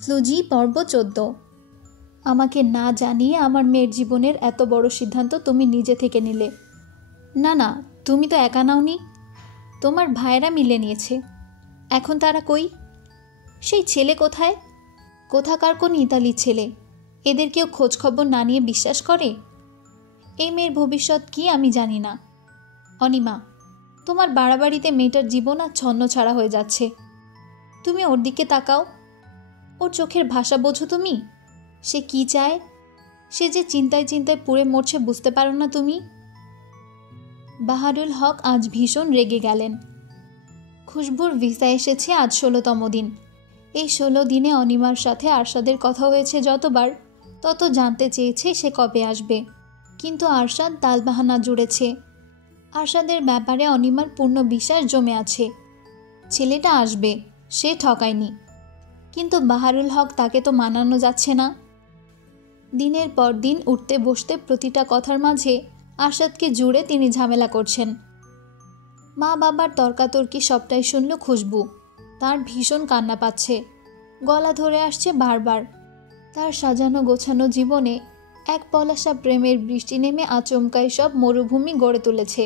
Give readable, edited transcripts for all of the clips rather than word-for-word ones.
ফ্লুজি পর্ব 14। আমাকে না জানিয়ে আমার মেয়ের জীবনের এত বড় সিদ্ধান্ত তুমি নিজে থেকে নিলে। না না, তুমি তো একা নাওনি, তোমার ভাইয়েরা মিলে নিয়েছে। এখন তারা কই? সেই ছেলে কোথায়? কোথাকার কোন ইতালির ছেলে? এদের কেউ খোঁজখবর না নিয়ে বিশ্বাস করে? এই মেয়ের ভবিষ্যৎ কি আমি জানি না। অনিমা, তোমার বাড়াবাড়িতে মেয়েটার জীবন আর ছন্ন ছাড়া হয়ে যাচ্ছে। তুমি ওর দিকে তাকাও, ওর চোখের ভাষা বোঝো তুমি? সে কি চায়? সে যে চিন্তায় চিন্তায় পুড়ে মরছে, বুঝতে পারো না তুমি? বাহারুল হক আজ ভীষণ রেগে গেলেন। খুশবুর ভিসা এসেছে আজ 16তম দিন। এই 16 দিনে অনিমার সাথে আরশাদের কথা হয়েছে যতবার, তত জানতে চেয়েছে সে কবে আসবে। কিন্তু আরশাদ তালবাহানা জুড়েছে। আরশাদের ব্যাপারে অনিমার পূর্ণ বিশ্বাস জমে আছে। ছেলেটা আসবে, সে ঠকায়নি। কিন্তু বাহারুল হক তাকে তো মানানো যাচ্ছে না। দিনের পর দিন উঠতে বসতে প্রতিটা কথার মাঝে আরশাদকে জুড়ে তিনি ঝামেলা করছেন। মা বাবার তর্কাতর্কি সবটাই শুনল খুশবু। তার ভীষণ কান্না পাচ্ছে, গলা ধরে আসছে বারবার। তার সাজানো গোছানো জীবনে এক পলাশা প্রেমের বৃষ্টি নেমে আচমকাই সব মরুভূমি গড়ে তুলেছে।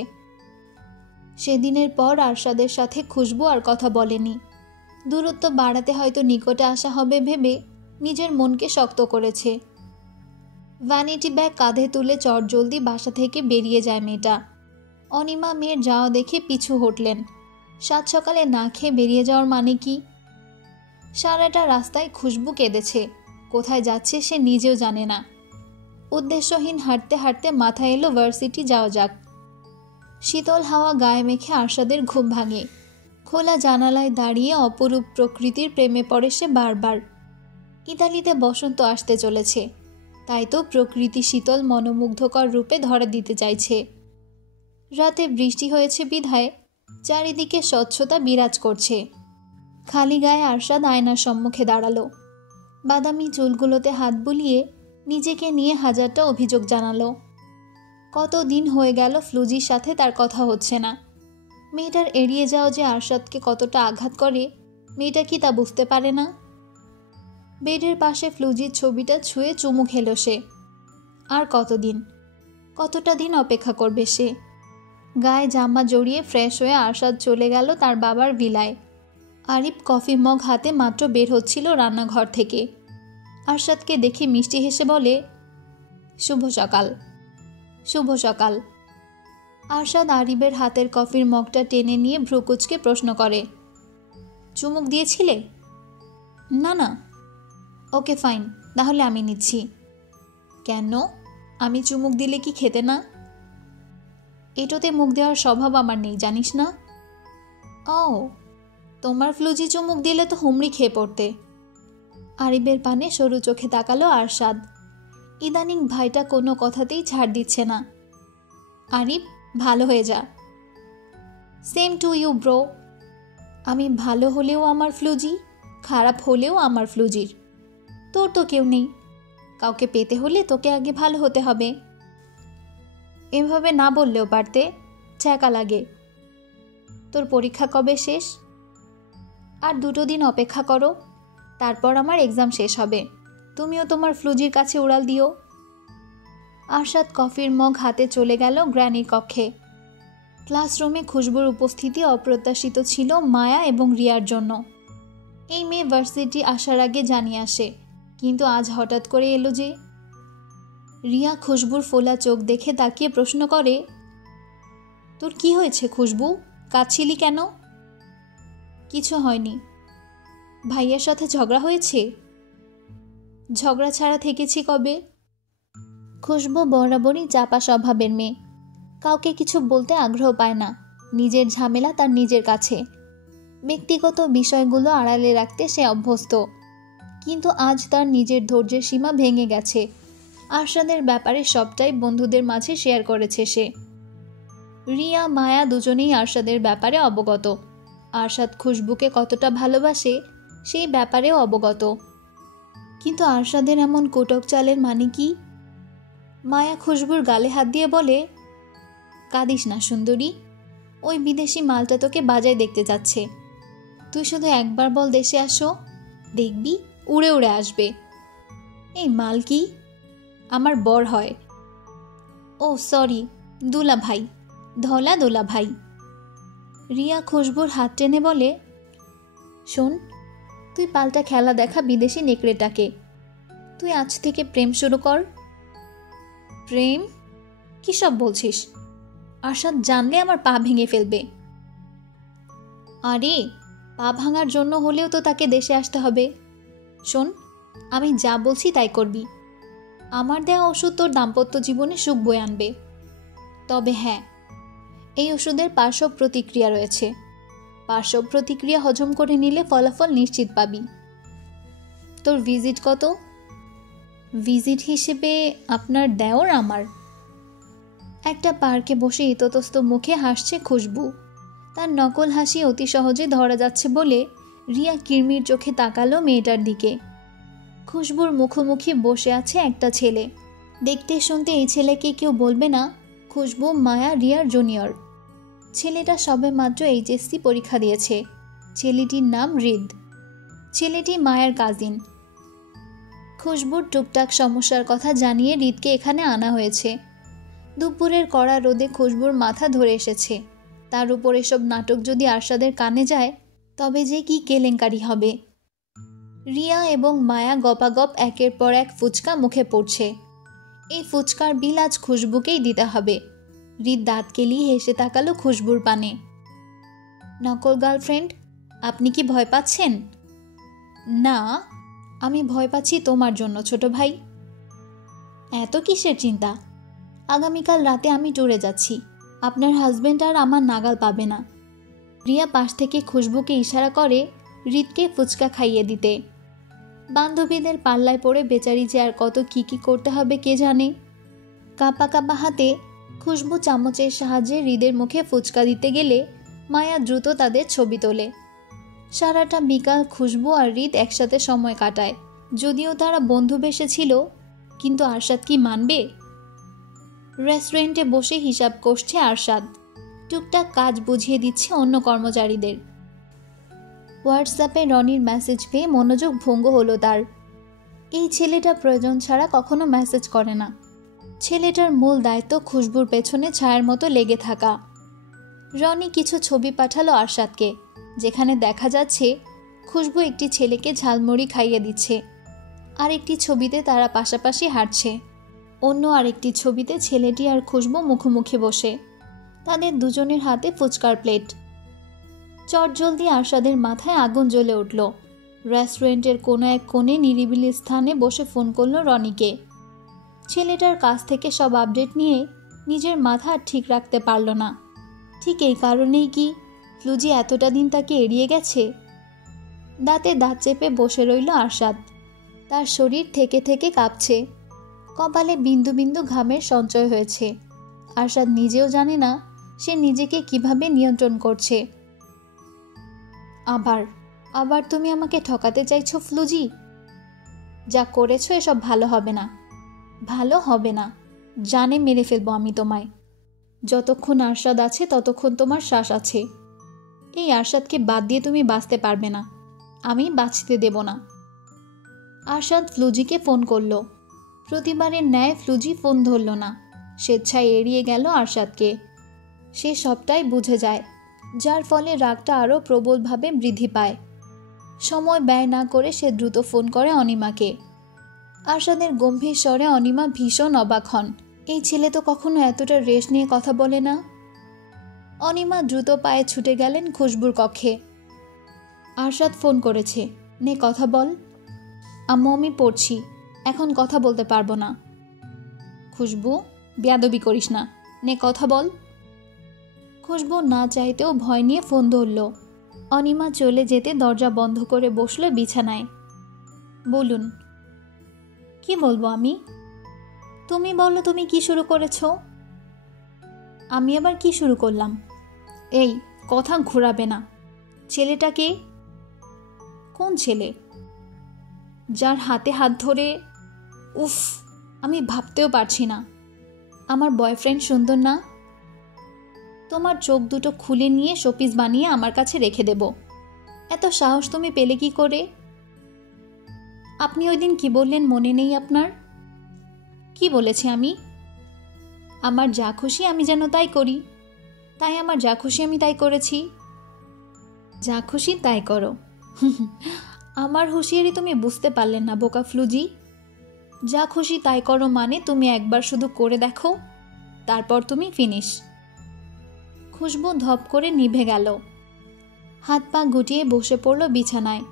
সেদিনের পর আরশাদের সাথে খুশবু আর কথা বলেনি। দূরত্ব বাড়াতে হয়তো নিকটে আসা হবে ভেবে নিজের মনকে শক্ত করেছে। ভ্যানিটি ব্যাগ কাঁধে তুলে চটজলদি বাসা থেকে বেরিয়ে যায় মেয়েটা। অনিমা মেয়ের যাওয়া দেখে পিছু হটলেন। সাত সকালে না খেয়ে বেরিয়ে যাওয়ার মানে কি? সারাটা রাস্তায় খুশবু কেঁদেছে। কোথায় যাচ্ছে সে নিজেও জানে না। উদ্দেশ্যহীন হাঁটতে হাঁটতে মাথায় এলো ভার্সিটি যাওয়া যাক। শীতল হাওয়া গায়ে মেখে আরশাদের ঘুম ভাঙে। খোলা জানালায় দাঁড়িয়ে অপরূপ প্রকৃতির প্রেমে পড়ে সে বারবার। ইতালিতে বসন্ত আসতে চলেছে, তাই তো প্রকৃতি শীতল মনোমুগ্ধকর রূপে ধরা দিতে চাইছে। রাতে বৃষ্টি হয়েছে বিধায় চারিদিকে স্বচ্ছতা বিরাজ করছে। খালি গায়ে আরশাদ আয়নার সম্মুখে দাঁড়ালো। বাদামি চুলগুলোতে হাত বুলিয়ে নিজেকে নিয়ে হাজারটা অভিযোগ জানালো। কতদিন হয়ে গেল ফ্লুজির সাথে তার কথা হচ্ছে না। মেয়েটার এড়িয়ে যাওয়া যে আরশাদকে কতটা আঘাত করে, মেয়েটা কি তা বুঝতে পারে না? বেডের পাশে ফ্লুজির ছবিটা ছুঁয়ে চুমু খেলো সে। আর কতটা দিন অপেক্ষা করবে সে? গায়ে জামা জড়িয়ে ফ্রেশ হয়ে আরশাদ চলে গেল তার বাবার ভিলায়। আরিফ কফি মগ হাতে মাত্র বের হচ্ছিল রান্নাঘর থেকে। আরশাদকে দেখে মিষ্টি হেসে বলে, শুভ সকাল। শুভ সকাল। আরশাদ আরিফের হাতের কফির মগটা টেনে নিয়ে ভ্রুকুচকে প্রশ্ন করে, চুমুক দিয়েছিলে? না না। ওকে ফাইন, তাহলে আমি নিচ্ছি। কেন? আমি চুমুক দিলে কি খেতে না? এটোতে মুখ দেওয়ার স্বভাব আমার নেই, জানিস না? ও, তোমার ফ্লুজি চুমুক দিলে তো হুমড়ি খেয়ে পড়তে। আরিফের পানে সরু চোখে তাকালো আরশাদ। ইদানিং ভাইটা কোনো কথাতেই ছাড় দিচ্ছে না। আরিফ, ভালো হয়ে যা। Same to you bro. আমি ভালো হলেও আমার ফ্লুজি, খারাপ হলেও আমার ফ্লুজির। তোর তো কেউ নেই, কাউকে পেতে হলে তোকে আগে ভালো হতে হবে। এভাবে না বললেও পারতে, ছ্যাঁকা লাগে। তোর পরীক্ষা কবে শেষ? আর 2 দিন অপেক্ষা করো, তারপর আমার এক্সাম শেষ হবে। তুমিও তোমার ফ্লুজির কাছে উড়াল দিও। আরশাদ কফির মগ হাতে চলে গেল গ্র্যানির কক্ষে। ক্লাসরুমে খুশবুর উপস্থিতি অপ্রত্যাশিত ছিল মায়া এবং রিয়ার জন্য। এই মেয়ে ভার্সিটি আসার আগে জানিয়ে আসে, কিন্তু আজ হঠাৎ করে এলো যে। রিয়া খুশবুর ফোলা চোখ দেখে তাকিয়ে প্রশ্ন করে, তোর কি হয়েছে খুশবু? কাঁদছিলি কেন? কিছু হয়নি। ভাইয়ার সাথে ঝগড়া হয়েছে? ঝগড়া ছাড়া থেকেছি কবে? খুশবু বরাবরই চাপা স্বভাবের মেয়ে। কাউকে কিছু বলতে আগ্রহ পায় না। নিজের ঝামেলা তার নিজের কাছে। ব্যক্তিগত বিষয়গুলো আড়ালে রাখতে সে অভ্যস্ত। কিন্তু আজ তার নিজের ধৈর্যের সীমা ভেঙে গেছে। আরশাদের ব্যাপারে সবটাই বন্ধুদের মাঝে শেয়ার করেছে সে। রিয়া মায়া দুজনেই আরশাদের ব্যাপারে অবগত। আরশাদ খুশবুকে কতটা ভালোবাসে সেই ব্যাপারেও অবগত। কিন্তু আরশাদের এমন কোটক চালের মানে কি? মায়া খুশবুর গালে হাত দিয়ে বলে, কাঁদিস না সুন্দরী, ওই বিদেশি মালটা তোকে বাজায় দেখতে যাচ্ছে। তুই শুধু একবার বল দেশে আসো, দেখবি উড়ে উড়ে আসবে। এই মাল কি? আমার বর হয়। ও সরি, দুলা ভাই, ধলা দোলা ভাই। রিয়া খুশবুর হাত টেনে বলে, শোন, তুই পাল্টা খেলা দেখা বিদেশি নেকড়েটাকে। তুই আজ থেকে প্রেম শুরু কর। প্রেম? কি সব বলছিস? আরশাদ জানলে আমার পা ভেঙে ফেলবে। আরে, পা ভাঙার জন্য হলেও তো তাকে দেশে আসতে হবে। শোন, আমি যা বলছি তাই করবি। আমার দেওয়া ওষুধ তোর দাম্পত্য জীবনে সুখ বয়ে আনবে। তবে হ্যাঁ, এই ওষুধের পার্শ্ব প্রতিক্রিয়া রয়েছে। পার্শ্ব প্রতিক্রিয়া হজম করে নিলে ফলাফল নিশ্চিত পাবি। তোর ভিজিট কত? ভিজিট হিসেবে আপনার দেওর আমার। একটা পার্কে বসে ইতস্তত মুখে হাসছে খুশবু। তার নকল হাসি অতি সহজে ধরা যাচ্ছে বলে রিয়া কিরমির চোখে তাকালো মেয়েটার দিকে। খুশবুর মুখোমুখি বসে আছে একটা ছেলে। দেখতে শুনতে এই ছেলেকে কেউ বলবে না খুশবু মায়া রিয়ার জুনিয়র। ছেলেটা সবে মাত্র এইচএসসি পরীক্ষা দিয়েছে। ছেলেটির নাম হৃদ। ছেলেটি মায়ের কাজিন। খুশবুর টুকটাক সমস্যার কথা জানিয়ে হৃদকে এখানে আনা হয়েছে। দুপুরের কড়া রোদে খুশবুর মাথা ধরে এসেছে। তার উপর এসব নাটক যদি আরশাদের কানে যায় তবে যে কি কেলেঙ্কারি হবে। রিয়া এবং মায়া গপাগপ একের পর এক ফুচকা মুখে পড়ছে। এই ফুচকার বিল আজ খুশবুকেই দিতে হবে। হৃদ দাঁত কেলিয়ে হেসে তাকালো খুশবুর পানে। নকল গার্লফ্রেন্ড, আপনি কি ভয় পাচ্ছেন? না, আমি ভয় পাচ্ছি তোমার জন্য ছোট ভাই। এত কিসের চিন্তা? আগামীকাল রাতে আমি ট্যুরে যাচ্ছি। আপনার হাজবেন্ড আর আমার নাগাল পাবে না। রিয়া পাশ থেকে খুশবুকে ইশারা করে হৃদকে ফুচকা খাইয়ে দিতে। বান্ধবীদের পাল্লায় পড়ে বেচারি যে আর কত কি করতে হবে কে জানে। কাঁপা কাঁপা হাতে খুশবু চামচের সাহায্যে হৃদের মুখে ফুচকা দিতে গেলে মায়া দ্রুত তাদের ছবি তোলে। সারাটা বিকাল খুশবু আর হৃদ একসাথে সময় কাটায়। যদিও তারা বন্ধু বেশে ছিল, কিন্তু আরশাদ কি মানবে? রেস্টুরেন্টে বসে হিসাব কষছে আরশাদ। টুকটাক কাজ বুঝিয়ে দিচ্ছে অন্য কর্মচারীদের। হোয়াটসঅ্যাপে রনির মেসেজ পেয়ে মনোযোগ ভঙ্গ হলো তার। এই ছেলেটা প্রয়োজন ছাড়া কখনো মেসেজ করে না। ছেলেটার মূল দায়িত্ব খুশবুর পেছনে ছায়ার মতো লেগে থাকা। রনি কিছু ছবি পাঠালো আরশাদকে, যেখানে দেখা যাচ্ছে খুশবু একটি ছেলেকে ঝালমুড়ি খাইয়ে দিচ্ছে। আরেকটি ছবিতে তারা পাশাপাশি হাঁটছে। অন্য আরেকটি ছবিতে ছেলেটি আর খুশবু মুখোমুখি বসে। তাদের দুজনের হাতে ফুচকার প্লেট। চটজলদি আরশাদের মাথায় আগুন জ্বলে উঠল। রেস্টুরেন্টের কোনো এক কোণে নিরিবিলি স্থানে বসে ফোন করলো রনিকে। ছেলেটার কাছ থেকে সব আপডেট নিয়ে নিজের মাথা ঠিক রাখতে পারল না। ঠিক এই কারণেই কি ফ্লুজি এতটা দিন তাকে এড়িয়ে গেছে? দাঁতে দাঁত চেপে বসে রইল আরশাদ। তার শরীর থেকে থেকে কাঁপছে। কপালে বিন্দু বিন্দু ঘামের সঞ্চয় হয়েছে। আরশাদ নিজেও জানে না সে নিজেকে কিভাবে নিয়ন্ত্রণ করছে। আবার আবার তুমি আমাকে ঠকাতে চাইছো ফ্লুজি? যা করেছো এসব ভালো হবে না। ভালো হবে না, জানে মেরে ফেলবো আমি তোমায়। যতক্ষণ আরশাদ আছে ততক্ষণ তোমার শ্বাস আছে। এই আরশাদকে বাদ দিয়ে তুমি বাঁচতে পারবে না, আমি বাঁচতে দেব না। আরশাদ ফ্লুজিকে ফোন করলো। প্রতিবারের ন্যায় ফ্লুজি ফোন ধরল না। স্বেচ্ছায় এড়িয়ে গেল আরশাদকে। সে সবটাই বুঝে যায়, যার ফলে রাগটা আরও প্রবলভাবে বৃদ্ধি পায়। সময় ব্যয় না করে সে দ্রুত ফোন করে অনিমাকে। আরশাদের গম্ভীর স্বরে অনিমা ভীষণ অবাক হন। এই ছেলে তো কখনো এতটা রেশ নিয়ে কথা বলে না। অনিমা দ্রুত পায়ে ছুটে গেলেন খুশবুর কক্ষে। আরশাদ ফোন করেছে, নে কথা বল। আম্মু আমি পড়ছি, এখন কথা বলতে পারবো না। খুশবু, বেয়াদবি করিস না, নে কথা বল। খুশবু না চাইতেও ভয় নিয়ে ফোন ধরল। অনিমা চলে যেতে দরজা বন্ধ করে বসলো বিছানায়। বলুন। কি বলবো আমি? তুমি বলো, তুমি কি শুরু করেছো? আমি আবার কি শুরু করলাম? এই কথা ঘোরাবে না। ছেলেটাকে? কোন ছেলে? যার হাতে হাত ধরে? উফ, আমি ভাবতেও পারছি না। আমার বয়ফ্রেন্ড সুন্দর না? তোমার চোখ দুটো খুলে নিয়ে শোপিস বানিয়ে আমার কাছে রেখে দেব। এত সাহস তুমি পেলে কি করে? আপনি ওই দিন কি বললেন মনে নেই আপনার? কি বলেছি আমি? আমার যা খুশি আমি যেন তাই করি। তাই আমার যা খুশি আমি তাই করেছি। যা খুশি তাই করো। আমার হুঁশিয়ারি তুমি বুঝতে পারলে না বোকা ফ্লুজি। যা খুশি তাই করো মানে তুমি একবার শুধু করে দেখো, তারপর তুমি ফিনিশ। খুশবু ধপ করে নিভে গেল। হাত পা গুটিয়ে বসে পড়ল বিছানায়।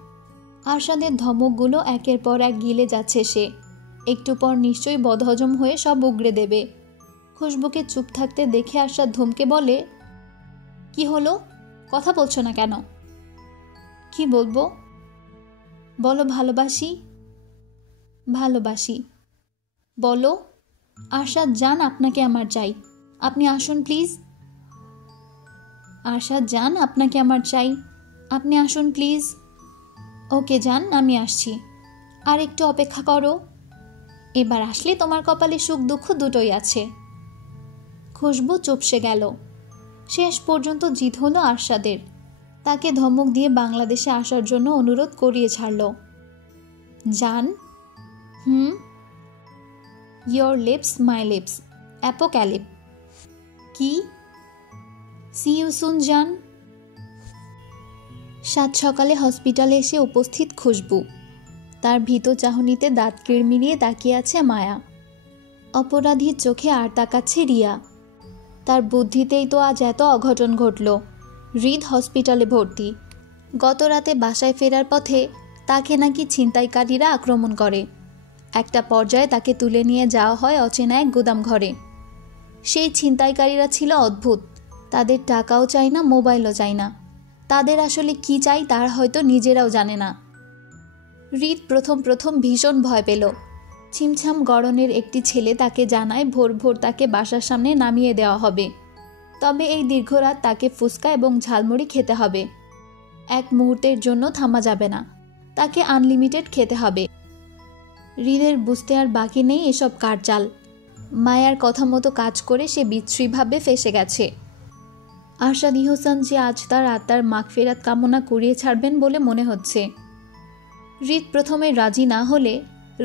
আরশাদের ধমকগুলো একের পর এক গিলে যাচ্ছে সে। একটু পর নিশ্চয়ই বদহজম হয়ে সব উগড়ে দেবে। খুশবুকে চুপ থাকতে দেখে আরশাদ ধমকে বলে, কি হলো, কথা বলছো না কেন? কি বলবো? বলো ভালোবাসি। ভালোবাসি বলো। আরশাদ জান, আপনাকে আমার চাই, আপনি আসুন প্লিজ। আরশাদ জান, আপনাকে আমার চাই, আপনি আসুন প্লিজ। ওকে জান, আমি আসছি, আর একটু অপেক্ষা করো। এবার আসলে তোমার কপালে সুখ দুঃখ দুটোই আছে। খুশবু চুপসে গেল। শেষ পর্যন্ত জিত হলো আরশাদের। তাকে ধমক দিয়ে বাংলাদেশে আসার জন্য অনুরোধ করিয়ে ছাড়ল। জান? Your lips my lips, apocalypse. কি? সি ইউ সুন জান। সাত সকালে হসপিটালে এসে উপস্থিত খুশবু। তার ভীত চাহনিতে দাঁত কিড়মিড়িয়ে তাকিয়ে আছে মায়া। অপরাধীর চোখে আর তাকাচ্ছে রিয়া। তার বুদ্ধিতেই তো আজ এত অঘটন ঘটল। হৃদ হসপিটালে ভর্তি। গত রাতে বাসায় ফেরার পথে তাকে নাকি ছিনতাইকারীরা আক্রমণ করে। একটা পর্যায়ে তাকে তুলে নিয়ে যাওয়া হয় অচেনা এক গুদাম ঘরে। সেই ছিনতাইকারীরা ছিল অদ্ভুত। তাদের টাকাও চাই না, মোবাইলও চাই না। তাদের আসলে কি চাই তারা হয়তো নিজেরাও জানে না। হৃদ প্রথম প্রথম ভীষণ ভয় পেল। ছিমছাম গড়নের একটি ছেলে তাকে জানায় ভোর ভোর তাকে বাসার সামনে নামিয়ে দেওয়া হবে। তবে এই দীর্ঘ রাত তাকে ফুচকা এবং ঝালমুড়ি খেতে হবে। এক মুহূর্তের জন্য থামা যাবে না, তাকে আনলিমিটেড খেতে হবে। হৃদের বুঝতে আর বাকি নেই এসব কার চাল। মায়ার কথা মতো কাজ করে সে বিশ্রীভাবে ফেসে গেছে। আরশাদ ইহসান যে আজ তার আত্মার মাগফিরাত কামনা করিয়ে ছাড়বেন বলে মনে হচ্ছে। হৃদ প্রথমে রাজি না হলে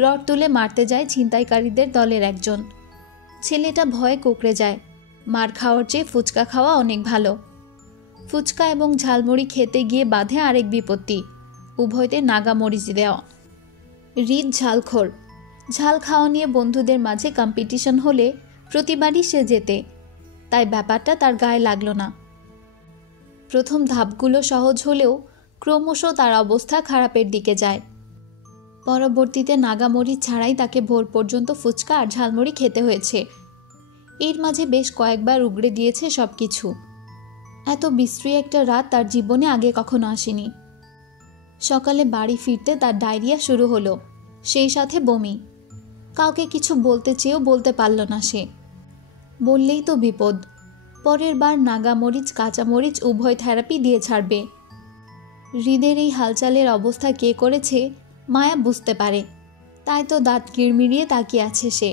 রড তুলে মারতে যায় ছিনতাইকারীদের দলের একজন। ছেলেটা ভয়ে কুঁকড়ে যায়। মার খাওয়ার চেয়ে ফুচকা খাওয়া অনেক ভালো। ফুচকা এবং ঝালমুড়ি খেতে গিয়ে বাঁধে আরেক বিপত্তি, উভয়তে নাগা মরিচ দেওয়া। হৃদ ঝালখোর। ঝাল খাওয়া নিয়ে বন্ধুদের মাঝে কম্পিটিশন হলে প্রতিবারই সে জেতে, তাই ব্যাপারটা তার গায়ে লাগলো না। প্রথম ধাপগুলো সহজ হলেও ক্রমশ তার অবস্থা খারাপের দিকে যায়। পরবর্তীতে নাগামরিচ ছাড়াই তাকে ভোর পর্যন্ত ফুচকা আর ঝালমুড়ি খেতে হয়েছে। এর মাঝে বেশ কয়েকবার উগড়ে দিয়েছে সব কিছু। এত বিশ্রী একটা রাত তার জীবনে আগে কখনো আসেনি। সকালে বাড়ি ফিরতে তার ডায়রিয়া শুরু হলো, সেই সাথে বমি। কাউকে কিছু বলতে চেয়েও বলতে পারল না সে। বললেই তো বিপদ। পরের বার নাগামরিচ কাঁচামরিচ উভয় থেরাপি দিয়ে ছাড়বে। হৃদের এই হালচালের অবস্থা কে করেছে মায়া বুঝতে পারে, তাই তো দাঁত কিড়মিড়িয়ে তাকিয়ে আছে সে।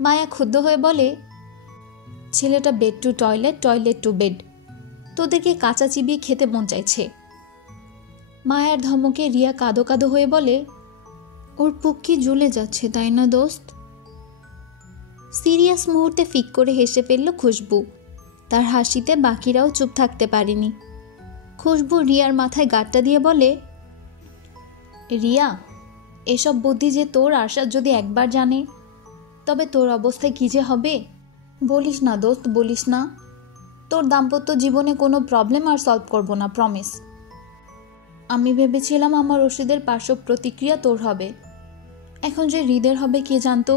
মায়া ক্ষুব্ধ হয়ে বলে, ছেলেটা bed to toilet, toilet to bed, তোদেরকে কাঁচা চিবিয়ে খেতে মন চাইছে। মায়ার ধমকে রিয়া কাঁদো কাঁদো হয়ে বলে, ওর বুক কি জ্বলে যাচ্ছে তাই না দোস্ত? সিরিয়াস মুহূর্তে ফিক করে হেসে ফেলল খুশবু। তার হাসিতে বাকিরাও চুপ থাকতে পারেনি। খুশবু রিয়ার মাথায় গাঁটটা দিয়ে বলে, রিয়া, এসব বুদ্ধি যে তোর আশা যদি একবার জানে, তবে তোর অবস্থায় কী যে হবে। বলিস না দোস্ত, বলিস না। তোর দাম্পত্য জীবনে কোনো প্রবলেম আর সলভ করব না, প্রমিস। আমি ভেবেছিলাম আমার ওষুধের পার্শ্ব প্রতিক্রিয়া তোর হবে, এখন যে হৃদের হবে কে জানতো।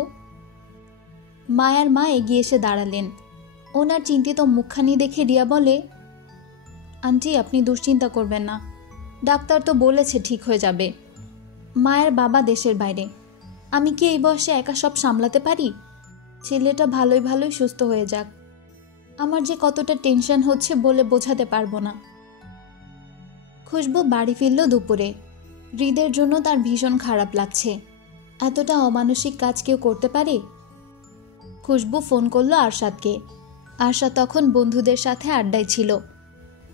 মায়ার মা এগিয়ে এসে দাঁড়ালেন। ওনার চিন্তিত মুখখানি দেখে রিয়া বলে, আন্টি আপনি দুশ্চিন্তা করবেন না, ডাক্তার তো বলেছে ঠিক হয়ে যাবে। মায়ের বাবা দেশের বাইরে, আমি কি এই বয়সে একা সব সামলাতে পারি? ছেলেটা ভালোই ভালোই সুস্থ হয়ে যাক। আমার যে কতটা টেনশন হচ্ছে বলে বোঝাতে পারবো না। খুশবু বাড়ি ফিরল দুপুরে। হৃদের জন্য তার ভীষণ খারাপ লাগছে। এতটা অমানসিক কাজ কেউ করতে পারে? খুশবু ফোন করলো আরশাদকে। আরশাদ তখন বন্ধুদের সাথে আড্ডায় ছিল।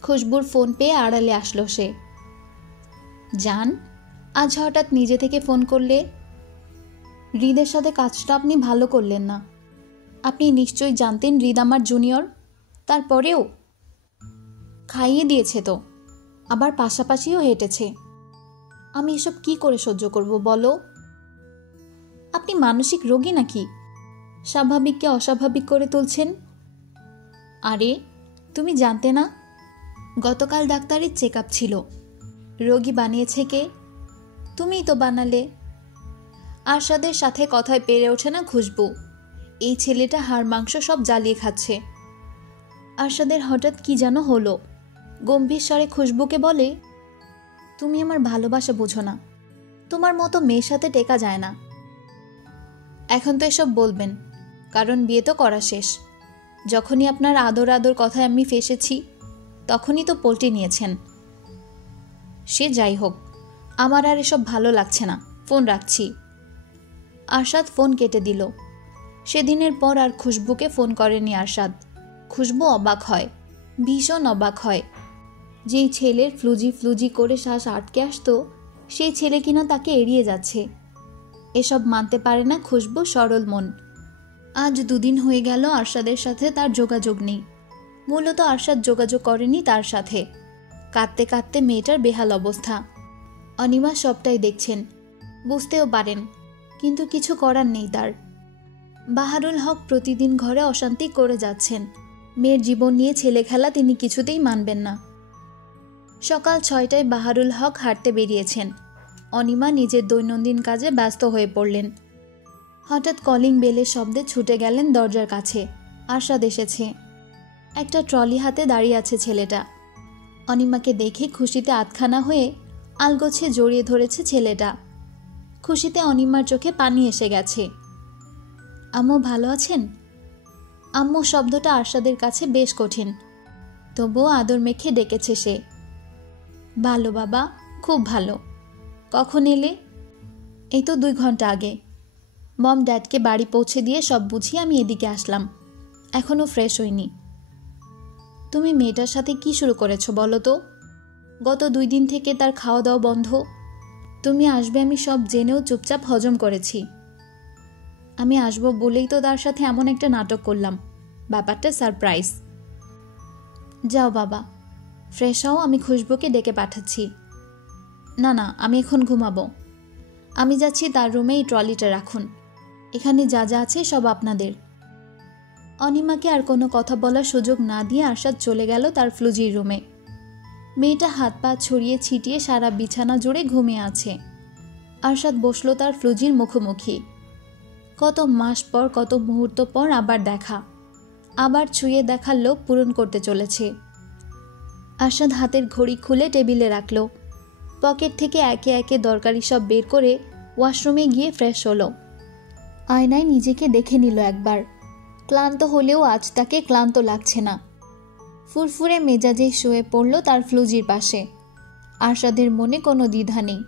খুশবুর ফোন পেয়ে আড়ালে আসলো সে। জান, আজ হঠাৎ নিজে থেকে ফোন করলে? হৃদের সাথে কাজটা আপনি ভালো করলেন না। আপনি নিশ্চয়ই জানতেন হৃদ আমার জুনিয়র। তারপরেও খাইয়ে দিয়েছে তো, আবার পাশাপাশিও হেঁটেছে। আমি এসব কি করে সহ্য করব বলো? আপনি মানসিক রোগী নাকি? স্বাভাবিককে অস্বাভাবিক করে তুলছেন। আরে তুমি জানতে না? গতকাল ডাক্তারের চেক আপ ছিল। রোগী বানিয়েছে কে? তুমিই তো বানালে। আরশাদের সাথে কথায় পেরে ওঠে না খুশবু। এই ছেলেটা হাড় মাংস সব জ্বালিয়ে খাচ্ছে। আরশাদের হঠাৎ কি যেন হলো। গম্ভীর স্বরে খুশবুকে বলে, তুমি আমার ভালোবাসা বোঝো না। তোমার মতো মেয়ের সাথে টেকা যায় না। এখন তো এসব বলবেন, কারণ বিয়ে তো করা শেষ। যখনই আপনার আদর আদর কথায় আমি ফেসেছি, তখনই তো পল্টি নিয়েছেন। সে যাই হোক, আমার আর এসব ভালো লাগছে না। ফোন রাখছি। আরশাদ ফোন কেটে দিল। সেদিনের পর আর খুশবুকে ফোন করেনি আরশাদ। খুশবু অবাক হয়, ভীষণ অবাক হয়। যেই ছেলের ফ্লুজি ফ্লুজি করে শ্বাস আটকে আসতো, সেই ছেলে কিনা তাকে এড়িয়ে যাচ্ছে। এসব মানতে পারে না খুশবু সরল মন। আজ 2 দিন হয়ে গেল আরশাদের সাথে তার যোগাযোগ নেই। মূলত আরশাদ যোগাযোগ করেনি তার সাথে। কাঁদতে কাঁদতে মেয়েটার বেহাল অবস্থা। অনিমা সবটাই দেখছেন, বুঝতেও পারেন, কিন্তু কিছু করার নেই তার। বাহারুল হক প্রতিদিন ঘরে অশান্তি করে যাচ্ছেন। মেয়ের জীবন নিয়ে ছেলে খেলা তিনি কিছুতেই মানবেন না। সকাল 6টায় বাহারুল হক হাঁটতে বেরিয়েছেন। অনিমা নিজের দৈনন্দিন কাজে ব্যস্ত হয়ে পড়লেন। হঠাৎ কলিং বেলের শব্দে ছুটে গেলেন দরজার কাছে। আরশাদ এসেছে। একটা ট্রলি হাতে দাঁড়িয়ে আছে ছেলেটা। অনিমাকে দেখে খুশিতে আতখানা হয়ে আলগোছে জড়িয়ে ধরেছে ছেলেটা। খুশিতে অনিমার চোখে পানি এসে গেছে। আম্মু ভালো আছেন? আম্মু শব্দটা আরশাদের কাছে বেশ কঠিন, তবুও আদর মেখে ডেকেছে সে। ভালো বাবা, খুব ভালো। কখন এলে? এই তো 2 ঘন্টা আগে। মম ড্যাডকে বাড়ি পৌঁছে দিয়ে সব বুঝিয়ে আমি এদিকে আসলাম। এখনও ফ্রেশ হইনি। তুমি মেয়েটার সাথে কি শুরু করেছো বলো তো? গত 2 দিন থেকে তার খাওয়া দাওয়া বন্ধ। তুমি আসবে আমি সব জেনেও চুপচাপ হজম করেছি। আমি আসবো বলেই তো তার সাথে এমন একটা নাটক করলাম। ব্যাপারটা সারপ্রাইজ। যাও বাবা, ফ্রেশ হও, আমি খুশবুকে ডেকে পাঠাচ্ছি। না না, আমি এখন ঘুমাবো। আমি যাচ্ছি তার রুমে, এই ট্রলিটা রাখুন। এখানে যা যা আছে সব আপনাদের। অনিমাকে আর কোনো কথা বলার সুযোগ না দিয়ে আরশাদ চলে গেল তার ফ্লুজির রুমে। মেয়েটা হাত পা ছড়িয়ে ছিটিয়ে সারা বিছানা জুড়ে ঘুমিয়ে আছে। আরশাদ বসলো তার ফ্লুজির মুখোমুখি। কত মাস পর, কত মুহূর্ত পর আবার দেখা, আবার ছুঁয়ে দেখার লোভ পূরণ করতে চলেছে। আরশাদ হাতের ঘড়ি খুলে টেবিলে রাখল। পকেট থেকে একে একে দরকারি সব বের করে ওয়াশরুমে গিয়ে ফ্রেশ হলো। আয়নায় নিজেকে দেখে নিল একবার। ক্লান্ত হলেও আজ তাকে ক্লান্ত লাগছে না। ফুরফুরে মেজাজে শুয়ে পড়ল তার ফ্লুজির পাশে। আরশাদের মনে কোনো দ্বিধা নেই,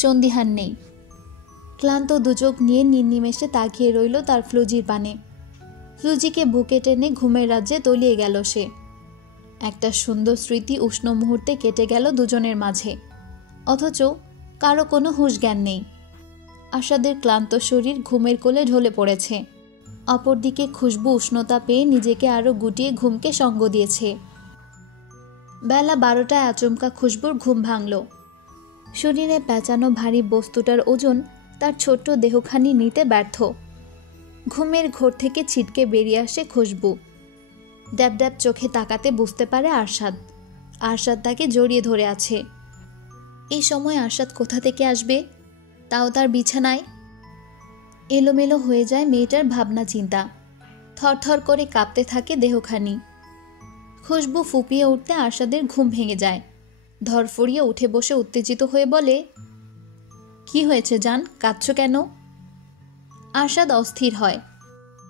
সন্দিহান নেই। ক্লান্ত দুচোখ নিয়ে নির্নিমেষে তাকিয়ে রইল তার ফ্লুজির পানে। ফ্লুজিকে বুকে টেনে ঘুমের রাজ্যে তলিয়ে গেল সে। একটা সুন্দর স্মৃতি উষ্ণ মুহূর্তে কেটে গেল দুজনের মাঝে, অথচ কারো কোনো হুঁশ জ্ঞান নেই। আরশাদের ক্লান্ত শরীর ঘুমের কোলে ঢলে পড়েছে। অপরদিকে খুশবু উষ্ণতা পেয়ে নিজেকে আরও গুটিয়ে ঘুমকে সঙ্গ দিয়েছে। বেলা 12টায় আচমকা খুশবুর ঘুম ভাঙল। শরীরে পেঁচানো ভারী বস্তুটার ওজন তার ছোট্ট দেহখানি নিতে ব্যর্থ। ঘুমের ঘোর থেকে ছিটকে বেরিয়ে আসে খুশবু। ড্যাব ড্যাব চোখে তাকাতে বুঝতে পারে আরশাদ। আরশাদ তাকে জড়িয়ে ধরে আছে। এই সময় আরশাদ কোথা থেকে আসবে, তাও তার বিছানায়? এলোমেলো হয়ে যায় মেয়েটার ভাবনা চিন্তা। থরথর করে কাঁপতে থাকে দেহখানি। খুশবু ফুপিয়ে উঠতে আরশাদের ঘুম ভেঙে যায়। ধরফড়িয়ে উঠে বসে উত্তেজিত হয়ে বলে, কি হয়েছে জান, কাঁদছো কেন? আরশাদ অস্থির হয়।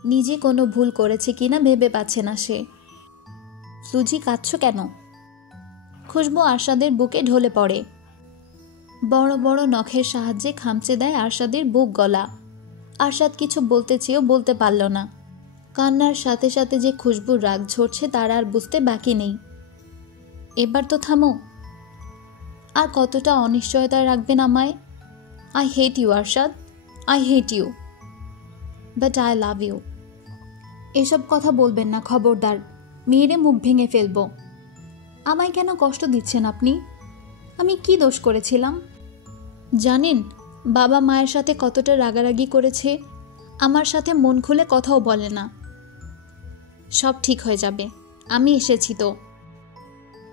নিজে কোনো ভুল করেছে কিনা ভেবে পাচ্ছে না সে। ফ্লুজি, কাঁদছো কেন? খুশবু আরশাদের বুকে ঢলে পড়ে। বড় বড় নখের সাহায্যে খামচে দেয় আরশাদের বুক গলা। আরশাদ কিছু বলতে চেয়েও বলতে পারল না। কান্নার সাথে সাথে যে খুশবুর রাগ ঝরছে তার আর বুঝতে বাকি নেই। এবার তো থামো। আর কতটা অনিশ্চয়তায় রাখবেন আমায়? I hate you Arshad, I hate you, but I love you. এসব কথা বলবেন না, খবরদার, মেয়েরে মুখ ভেঙে ফেলবো। আমায় কেন কষ্ট দিচ্ছেন আপনি? আমি কি দোষ করেছিলাম? জানেন বাবা মায়ের সাথে কতটা রাগারাগি করেছে, আমার সাথে মন খুলে কথাও বলে না। সব ঠিক হয়ে যাবে, আমি এসেছি তো।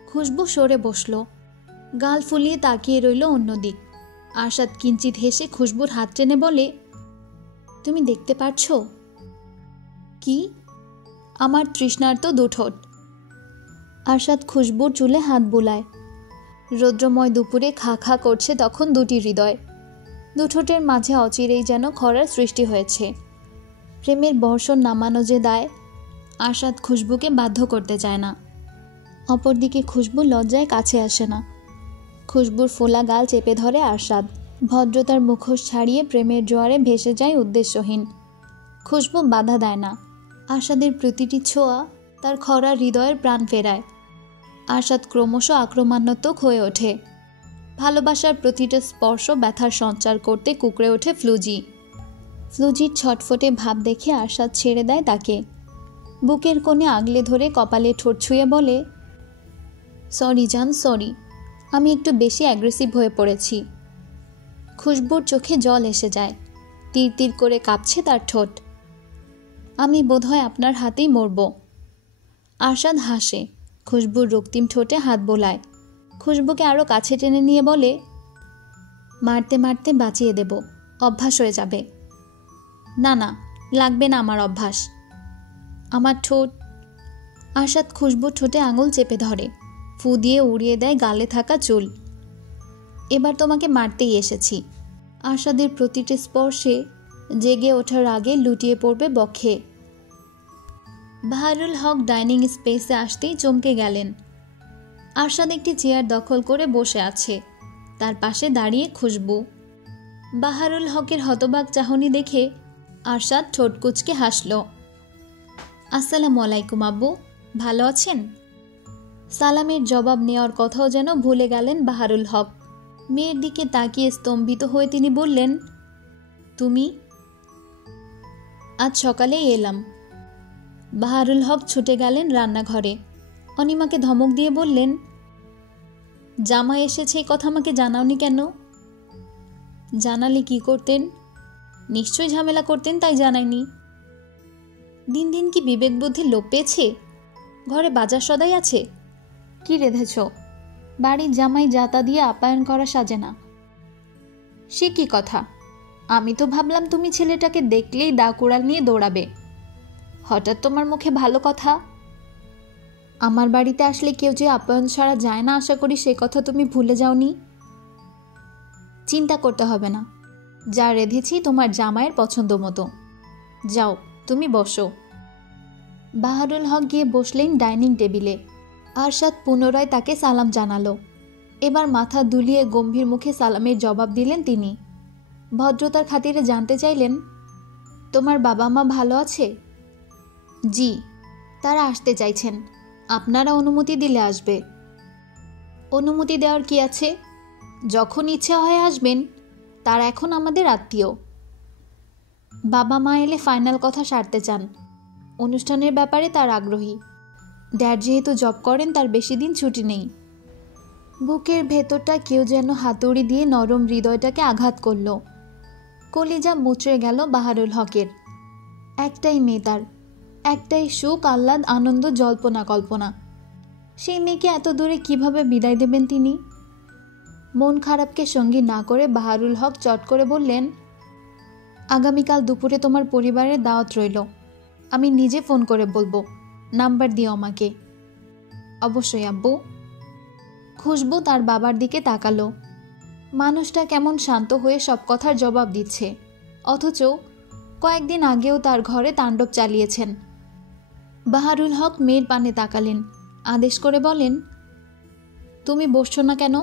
খুশবু সরে বসল, গাল ফুলিয়ে তাকিয়ে রইল অন্যদিক। আরশাদ কিঞ্চিত হেসে খুশবুর হাত টেনে বলে, তুমি দেখতে পারছো? কি? আমার তৃষ্ণার্ত দুঠোঁট। আরশাদ খুশবুর চুলে হাত বুলায়। রৌদ্রময় দুপুরে খা খা করছে তখন দুটি হৃদয়। দুঠোঁটের মাঝে অচিরেই যেন খরার সৃষ্টি হয়েছে। প্রেমের বর্ষণ নামানো যে দায়, আরশাদ খুশবুকে বাধ্য করতে চায় না। অপরদিকে খুশবু লজ্জায় কাছে আসে না। খুশবুর ফোলা গাল চেপে ধরে আরশাদ। ভদ্রতার মুখোশ ছাড়িয়ে প্রেমের জোয়ারে ভেসে যায় উদ্দেশ্যহীন। খুশবু বাধা দেয় না। আরশাদের প্রতিটি ছোঁয়া তার খরা হৃদয়ের প্রাণ ফেরায়। আরশাদ ক্রমশ আক্রমণাত্মক হয়ে ওঠে। ভালোবাসার প্রতিটা স্পর্শ ব্যথার সঞ্চার করতে কুঁকড়ে ওঠে ফ্লুজি। ফ্লুজির ছটফটে ভাব দেখে আরশাদ ছেড়ে দেয় তাকে। বুকের কোণে আগলে ধরে কপালে ঠোঁট ছুঁয়ে বলে, সরি জান, সরি, আমি একটু বেশি অ্যাগ্রেসিভ হয়ে পড়েছি। খুশবুর চোখে জল এসে যায়। তীর তীর করে কাঁপছে তার ঠোঁট। আমি বোধহয় আপনার হাতেই মরব। আরশাদ হাসে, খুশবুর রক্তিম ঠোঁটে হাত বোলায়। খুশবুকে আরও কাছে টেনে নিয়ে বলে, মারতে মারতে বাঁচিয়ে দেব, অভ্যাস হয়ে যাবে। না না, লাগবে না আমার অভ্যাস। আমার ঠোঁট। আরশাদ খুশবুর ঠোঁটে আঙুল চেপে ধরে, ফু দিয়ে উড়িয়ে দেয় গালে থাকা চুল। এবার তোমাকে মারতেই এসেছি। আরশাদের প্রতিটি স্পর্শে জেগে ওঠার আগে লুটিয়ে পড়বে বক্ষে। বাহারুল হক ডাইনিং স্পেসে আসতেই চমকে গেলেন। আরশাদ একটি চেয়ার দখল করে বসে আছে, তার পাশে দাঁড়িয়ে খুশবু। বাহারুল হকের হতবাক চাহনি দেখে আরশাদ ঠোঁট কুঁচকে হাসল। আসসালামু আলাইকুম আব্বু, ভালো আছেন? সালামের জবাব নেওয়ার কথাও যেন ভুলে গেলেন বাহারুল হক। মেয়ের দিকে তাকিয়ে স্তম্ভিত হয়ে তিনি বললেন, তুমি? আজ সকালেই এলাম। বাহারুল হক ছুটে গেলেন রান্নাঘরে। অনিমাকে ধমক দিয়ে বললেন, জামাই এসেছে এই কথা আমাকে জানাওনি কেন? জানালে কি করতেন? নিশ্চয়ই ঝামেলা করতেন, তাই জানাইনি। দিন দিন কি বিবেক বুদ্ধির লোপ পেয়েছে? ঘরে বাজার সদাই আছে? কি রেঁধেছ? বাড়ির জামাই যাতা দিয়ে আপ্যায়ন করা সাজে না। সে কি কথা? আমি তো ভাবলাম তুমি ছেলেটাকে দেখলেই দা কুড়াল নিয়ে দৌড়াবে। হঠাৎ তোমার মুখে ভালো কথা। আমার বাড়িতে আসলে কেউ যে আপ্যায়ন ছাড়া যায় না, আশা করি সে কথা তুমি ভুলে যাওনি। চিন্তা করতে হবে না, যা রেঁধেছি তোমার জামাইয়ের পছন্দ মতো। যাও, তুমি বসো। বাহারুল হক গিয়ে বসলেন ডাইনিং টেবিলে। আরশাদ পুনরায় তাকে সালাম জানালো। এবার মাথা দুলিয়ে গম্ভীর মুখে সালামের জবাব দিলেন তিনি। ভদ্রতার খাতিরে জানতে চাইলেন, তোমার বাবা মা ভালো আছে? জি, তারা আসতে চাইছেন, আপনারা অনুমতি দিলে আসবে। অনুমতি দেওয়ার কি আছে? যখন ইচ্ছা হয় আসবেন, তারা এখন আমাদের আত্মীয়। বাবা মা এলে ফাইনাল কথা সারতে চান। অনুষ্ঠানের ব্যাপারে তার আগ্রহী। ড্যাড যেহেতু জব করেন, তার বেশি দিন ছুটি নেই। বুকের ভেতরটা কেউ যেন হাতুড়ি দিয়ে নরম হৃদয়টাকে আঘাত করল। কলিজা মুচড়ে গেল বাহারুল হকের। একটাই মেয়ে তার, একটাই সুখ, আহ্লাদ, আনন্দ, জল্পনা কল্পনা। সেই মেয়েকে এত দূরে কিভাবে বিদায় দেবেন তিনি? মন খারাপকে সঙ্গী না করে বাহারুল হক চট করে বললেন, আগামীকাল দুপুরে তোমার পরিবারের দাওয়াত রইল। আমি নিজে ফোন করে বলবো, নাম্বার দিও আমাকে। অবশ্যই আব্বু। খুশবু তার বাবার দিকে তাকালো। মানুষটা কেমন শান্ত হয়ে সব কথার জবাব দিচ্ছে, অথচ কয়েকদিন আগেও তার ঘরে তাণ্ডব চালিয়েছেন। বাহারুল হক মেয়ের পানে তাকালেন, আদেশ করে বলেন, তুমি বসছো না কেন?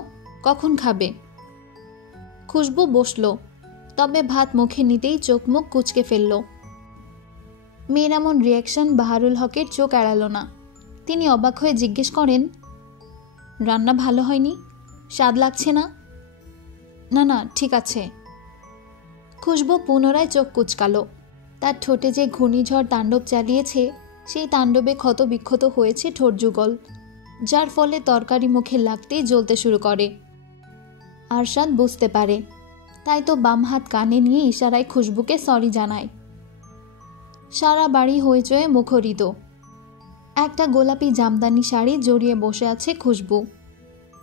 কখন খাবে? খুশবু বসল, তবে ভাত মুখে নিতেই চোখ মুখ কুঁচকে ফেলল। মেয়ের এমন রিয়াকশন বাহারুল হকের চোখ এড়াল না। তিনি অবাক হয়ে জিজ্ঞেস করেন, রান্না ভালো হয়নি? স্বাদ লাগছে না? না না, ঠিক আছে। খুশবু পুনরায় চোখ কুচকালো। তার ঠোঁটে যে ঘূর্ণিঝড় তাণ্ডব চালিয়েছে সেই তাণ্ডবে ক্ষত বিক্ষত হয়েছে ঠোঁট যুগল, যার ফলে তরকারি মুখে লাগতেই জ্বলতে শুরু করে। আরশাদ বুঝতে পারে, তাই তো বাম হাত কানে নিয়ে ইশারায় খুশবুকে সরি জানায়। সারা বাড়ি হইচয়ে মুখরিত। একটা গোলাপি জামদানি শাড়ি জড়িয়ে বসে আছে খুশবু।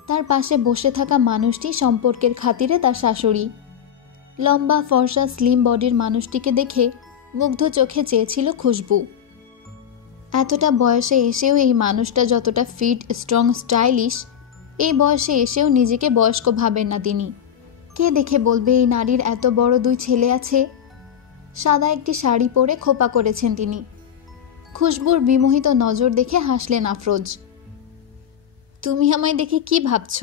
তার পাশে বসে থাকা মানুষটি সম্পর্কের খাতিরে তার শাশুড়ি। লম্বা ফর্সা স্লিম বডির মানুষটিকে দেখে মুগ্ধ চোখে চেয়েছিল খুশবু। এতটা বয়সে এসেও এই মানুষটা যতটা ফিট, স্ট্রং, স্টাইলিশ, এই বয়সে এসেও নিজেকে বয়স্ক ভাবেন না তিনি। কে দেখে বলবে এই নারীর এত বড় 2 ছেলে আছে? সাদা একটি শাড়ি পরে খোপা করেছেন তিনি। খুশবুর বিমোহিত নজর দেখে হাসলেন আফরোজ। তুমি আমায় দেখে কি ভাবছ?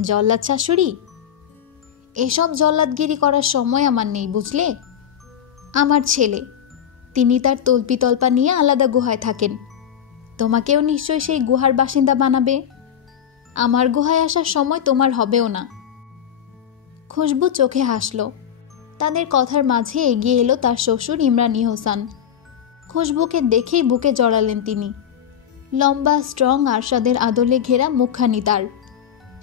জল্লাদ শাশুড়ি? এসব জল্লাদগিরি করার সময় আমার নেই, বুঝলে? আমার ছেলে, তিনি তার তল্পিতল্পা নিয়ে আলাদা গুহায় থাকেন। তোমাকেও নিশ্চয়ই সেই গুহার বাসিন্দা বানাবে। আমার গুহায় আসার সময় তোমার হবেও না। খুশবু চোখে হাসল। তাদের কথার মাঝে এগিয়ে এলো তার শ্বশুর ইমরান ইহসান। খুশবুকে দেখেই বুকে জড়ালেন তিনি। লম্বা, স্ট্রং, আরশাদের আদলে ঘেরা মুখখানি তার।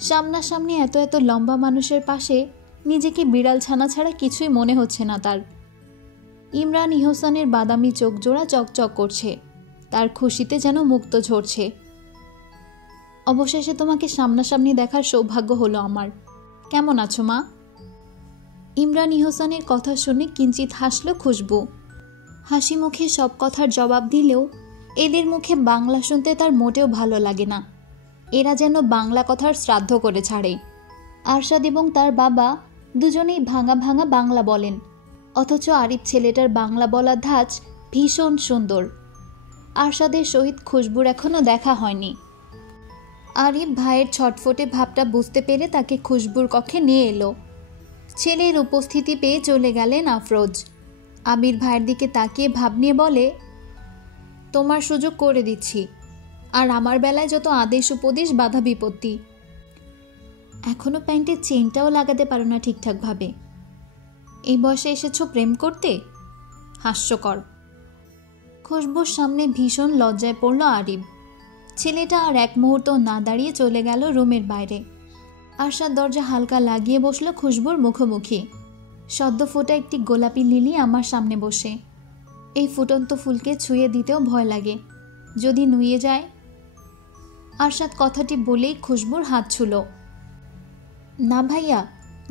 সামনাসামনি এত এত লম্বা মানুষের পাশে নিজেকে বিড়াল ছানা ছাড়া কিছুই মনে হচ্ছে না তার। ইমরান ইহসানের বাদামি চোখ জোড়া চকচক করছে, তার খুশিতে যেন মুক্ত ঝরছে। অবশেষে তোমাকে সামনাসামনি দেখার সৌভাগ্য হলো আমার। কেমন আছো মা? ইমরান ইহসানের কথা শুনে কিঞ্চিত হাসল খুশবু। হাসি মুখে সব কথার জবাব দিলেও এদের মুখে বাংলা শুনতে তার মোটেও ভালো লাগে না। এরা যেন বাংলা কথার শ্রাদ্ধ করে ছাড়ে। আরশাদ এবং তার বাবা দুজনেই ভাঙা ভাঙা বাংলা বলেন, অথচ আরিফ ছেলেটার বাংলা বলার ধাঁচ ভীষণ সুন্দর। আরশাদের সহিত খুশবুর এখনও দেখা হয়নি। আরিফ ভাইয়ের ছটফটে ভাবটা বুঝতে পেরে তাকে খুশবুর কক্ষে নিয়ে এলো। ছেলের উপস্থিতি পেয়ে চলে গেলেন আফরোজ। আবির ভাইয়ের দিকে তাকিয়ে ভাব নিয়ে বলে, তোমার সুযোগ করে দিচ্ছি, আর আমার বেলায় যত আদেশ উপদেশ বাধা বিপত্তি। এখনো প্যান্টের চেনটাও লাগাতে পারো না ঠিকঠাকভাবে। এই বয়সে এসেছো প্রেম করতে? হাস্যকর। খুশবুর সামনে ভীষণ লজ্জায় পড়ল আরিফ। ছেলেটা আর এক মুহূর্ত না দাঁড়িয়ে চলে গেল রুমের বাইরে। আরশাদ দরজা হালকা লাগিয়ে বসল খুশবুর মুখোমুখি। সদ্য ফোটা একটি গোলাপি লিলি আমার সামনে বসে। এই ফুটন্ত ফুলকে ছুঁয়ে দিতেও ভয় লাগে, যদি নুয়ে যায়। আরশাদ কথাটি বলেই খুশবুর হাত ছুল। না ভাইয়া,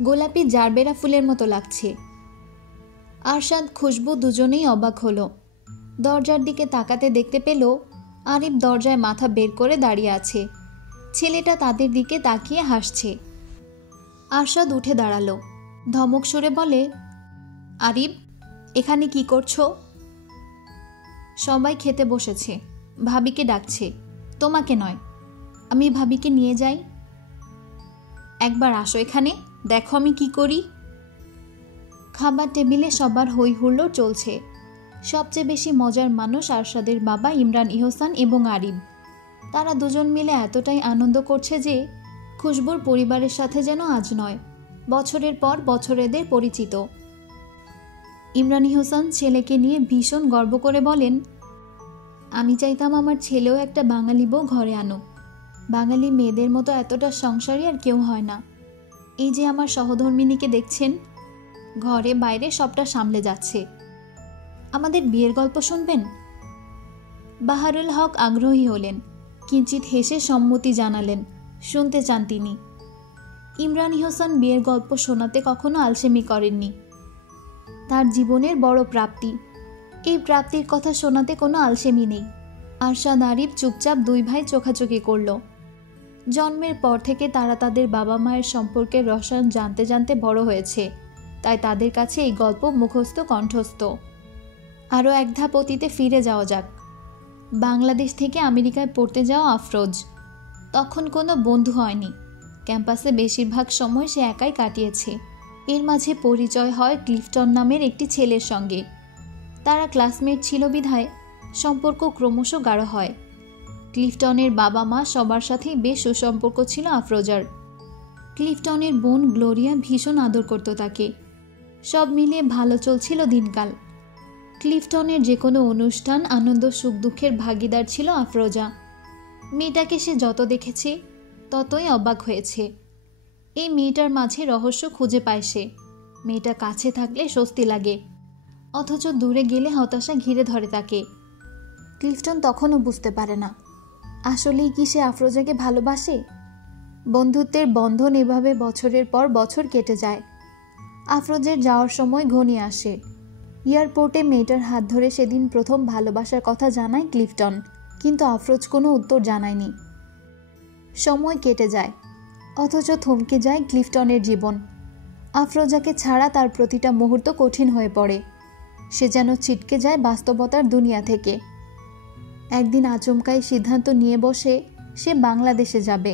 গোলাপি জারবেরা ফুলের মতো লাগছে। আরশাদ, খুশবু দুজনেই অবাক হলো। দরজার দিকে তাকাতে দেখতে পেল আরিফ দরজায় মাথা বের করে দাঁড়িয়ে আছে। ছেলেটা তাদের দিকে তাকিয়ে হাসছে। আরশাদ উঠে দাঁড়ালো, ধমক সুরে বলে, আরিফ, এখানে কি করছো? সবাই খেতে বসেছে, ভাবিকে ডাকছে, তোমাকে নয়। আমি ভাবিকে নিয়ে যাই। একবার আসো এখানে, দেখো আমি কি করি। খাবার টেবিলে সবার হই হুল্লোড় চলছে। সবচেয়ে বেশি মজার মানুষ আরশাদের বাবা ইমরান ইহসান এবং আরিফ। তারা দুজন মিলে এতটাই আনন্দ করছে যে খুশবুর পরিবারের সাথে যেন আজ নয়, বছরের পর বছর এদের পরিচিত। ইমরান ইহসান ছেলেকে নিয়ে ভীষণ গর্ব করে বলেন, আমি চাইতাম আমার ছেলেও একটা বাঙালি বউ ঘরে আনুক। বাঙালি মেয়েদের মতো এতটা সংসারী আর কেউ হয় না। এই যে আমার সহধর্মিনীকে দেখছেন, ঘরে বাইরে সবটা সামলে যাচ্ছে। আমাদের বিয়ের গল্প শুনবেন? বাহারুল হক আগ্রহী হলেন, কিঞ্চিত হেসে সম্মতি জানালেন, শুনতে চান তিনি। ইমরান ইহসান বিয়ের গল্প শোনাতে কখনো আলসেমি করেননি। তার জীবনের বড় প্রাপ্তি, এই প্রাপ্তির কথা শোনাতে কোনো আলসেমি নেই। আরশাদ আরিফ চুপচাপ দুই ভাই চোখাচোখি করল। জন্মের পর থেকে তারা তাদের বাবা মায়ের সম্পর্কের রসায়ন জানতে জানতে বড় হয়েছে, তাই তাদের কাছে এই গল্প মুখস্থ কণ্ঠস্থ। আরও এক ধাপ অতীতে ফিরে যাওয়া যাক। বাংলাদেশ থেকে আমেরিকায় পড়তে যাওয়া আফরোজ। তখন কোনো বন্ধু হয়নি, ক্যাম্পাসে বেশিরভাগ সময় সে একাই কাটিয়েছে। এর মাঝে পরিচয় হয় ক্লিফটন নামের একটি ছেলের সঙ্গে। তারা ক্লাসমেট ছিল বিধায় সম্পর্ক ক্রমশ গাঢ় হয়। ক্লিফটনের বাবা মা সবার সাথেই বেশ সুসম্পর্ক ছিল আফরোজার। ক্লিফটনের বোন গ্লোরিয়া ভীষণ আদর করত তাকে। সব মিলিয়ে ভালো চলছিল দিনকাল। ক্লিফটনের যে কোনো অনুষ্ঠান, আনন্দ, সুখ দুঃখের ভাগিদার ছিল আফরোজা। মেয়েটাকে সে যত দেখেছে ততই অবাক হয়েছে। এই মেয়েটার মাঝে রহস্য খুঁজে পায় সে। মেয়েটা কাছে থাকলে স্বস্তি লাগে, অথচ দূরে গেলে হতাশা ঘিরে ধরে তাকে। ক্লিফটন তখনও বুঝতে পারে না আসলেই কি সে আফরোজাকে ভালোবাসে। বন্ধুত্বের বন্ধন এভাবে বছরের পর বছর কেটে যায়। আফরোজের যাওয়ার সময় ঘনিয়ে আসে। এয়ারপোর্টে মেয়েটার হাত ধরে সেদিন প্রথম ভালোবাসার কথা জানায় ক্লিফটন, কিন্তু আফরোজ কোনো উত্তর জানায়নি। সময় কেটে যায়, অথচ থমকে যায় ক্লিফটনের জীবন। আফরোজাকে ছাড়া তার প্রতিটা মুহূর্ত কঠিন হয়ে পড়ে। সে যেন ছিটকে যায় বাস্তবতার দুনিয়া থেকে। একদিন আচমকাই সিদ্ধান্ত নিয়ে বসে সে বাংলাদেশে যাবে।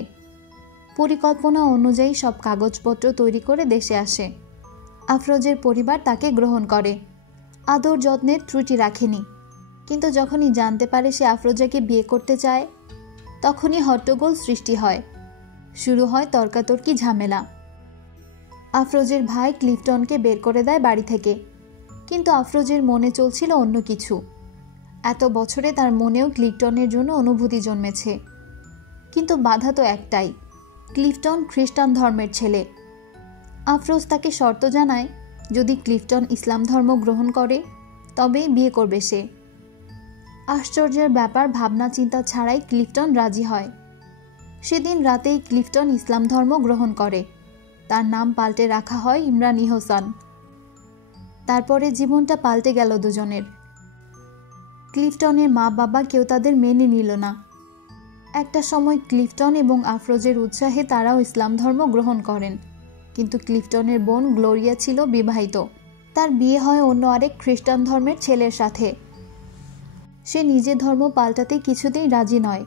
পরিকল্পনা অনুযায়ী সব কাগজপত্র তৈরি করে দেশে আসে। আফরোজের পরিবার তাকে গ্রহণ করে, আদর যত্নের ত্রুটি রাখেনি। কিন্তু যখনই জানতে পারে সে আফরোজাকে বিয়ে করতে চায়, তখনই হট্টগোল সৃষ্টি হয়। শুরু হয় তর্কাতর্কি, ঝামেলা। আফরোজের ভাই ক্লিফটনকে বের করে দেয় বাড়ি থেকে, কিন্তু আফরোজের মনে চলছিল অন্য কিছু। এত বছরে তার মনেও ক্লিফটনের জন্য অনুভূতি জন্মেছে, কিন্তু বাধা তো একটাই, ক্লিফটন খ্রিস্টান ধর্মের ছেলে। আফরোজ তাকে শর্ত জানায় যদি ক্লিফটন ইসলাম ধর্ম গ্রহণ করে তবেই বিয়ে করবে সে। আশ্চর্যের ব্যাপার, ভাবনা চিন্তা ছাড়াই ক্লিফটন রাজি হয়। সেদিন রাতেই ক্লিফটন ইসলাম ধর্ম গ্রহণ করে। তার নাম পাল্টে রাখা হয় ইমরান ইহসান। তারপরে জীবনটা পাল্টে গেল দুজনের। ক্লিফটনের মা বাবা কেউ তাদের মেনে নিল না। একটা সময় ক্লিফটন এবং আফরোজের উৎসাহে তারাও ইসলাম ধর্ম গ্রহণ করেন, কিন্তু ক্লিফটনের বোন গ্লোরিয়া ছিল বিবাহিত। তার বিয়ে হয় অন্য আরেক খ্রিস্টান ধর্মের ছেলের সাথে। সে নিজের ধর্ম পাল্টাতে কিছুতেই রাজি নয়।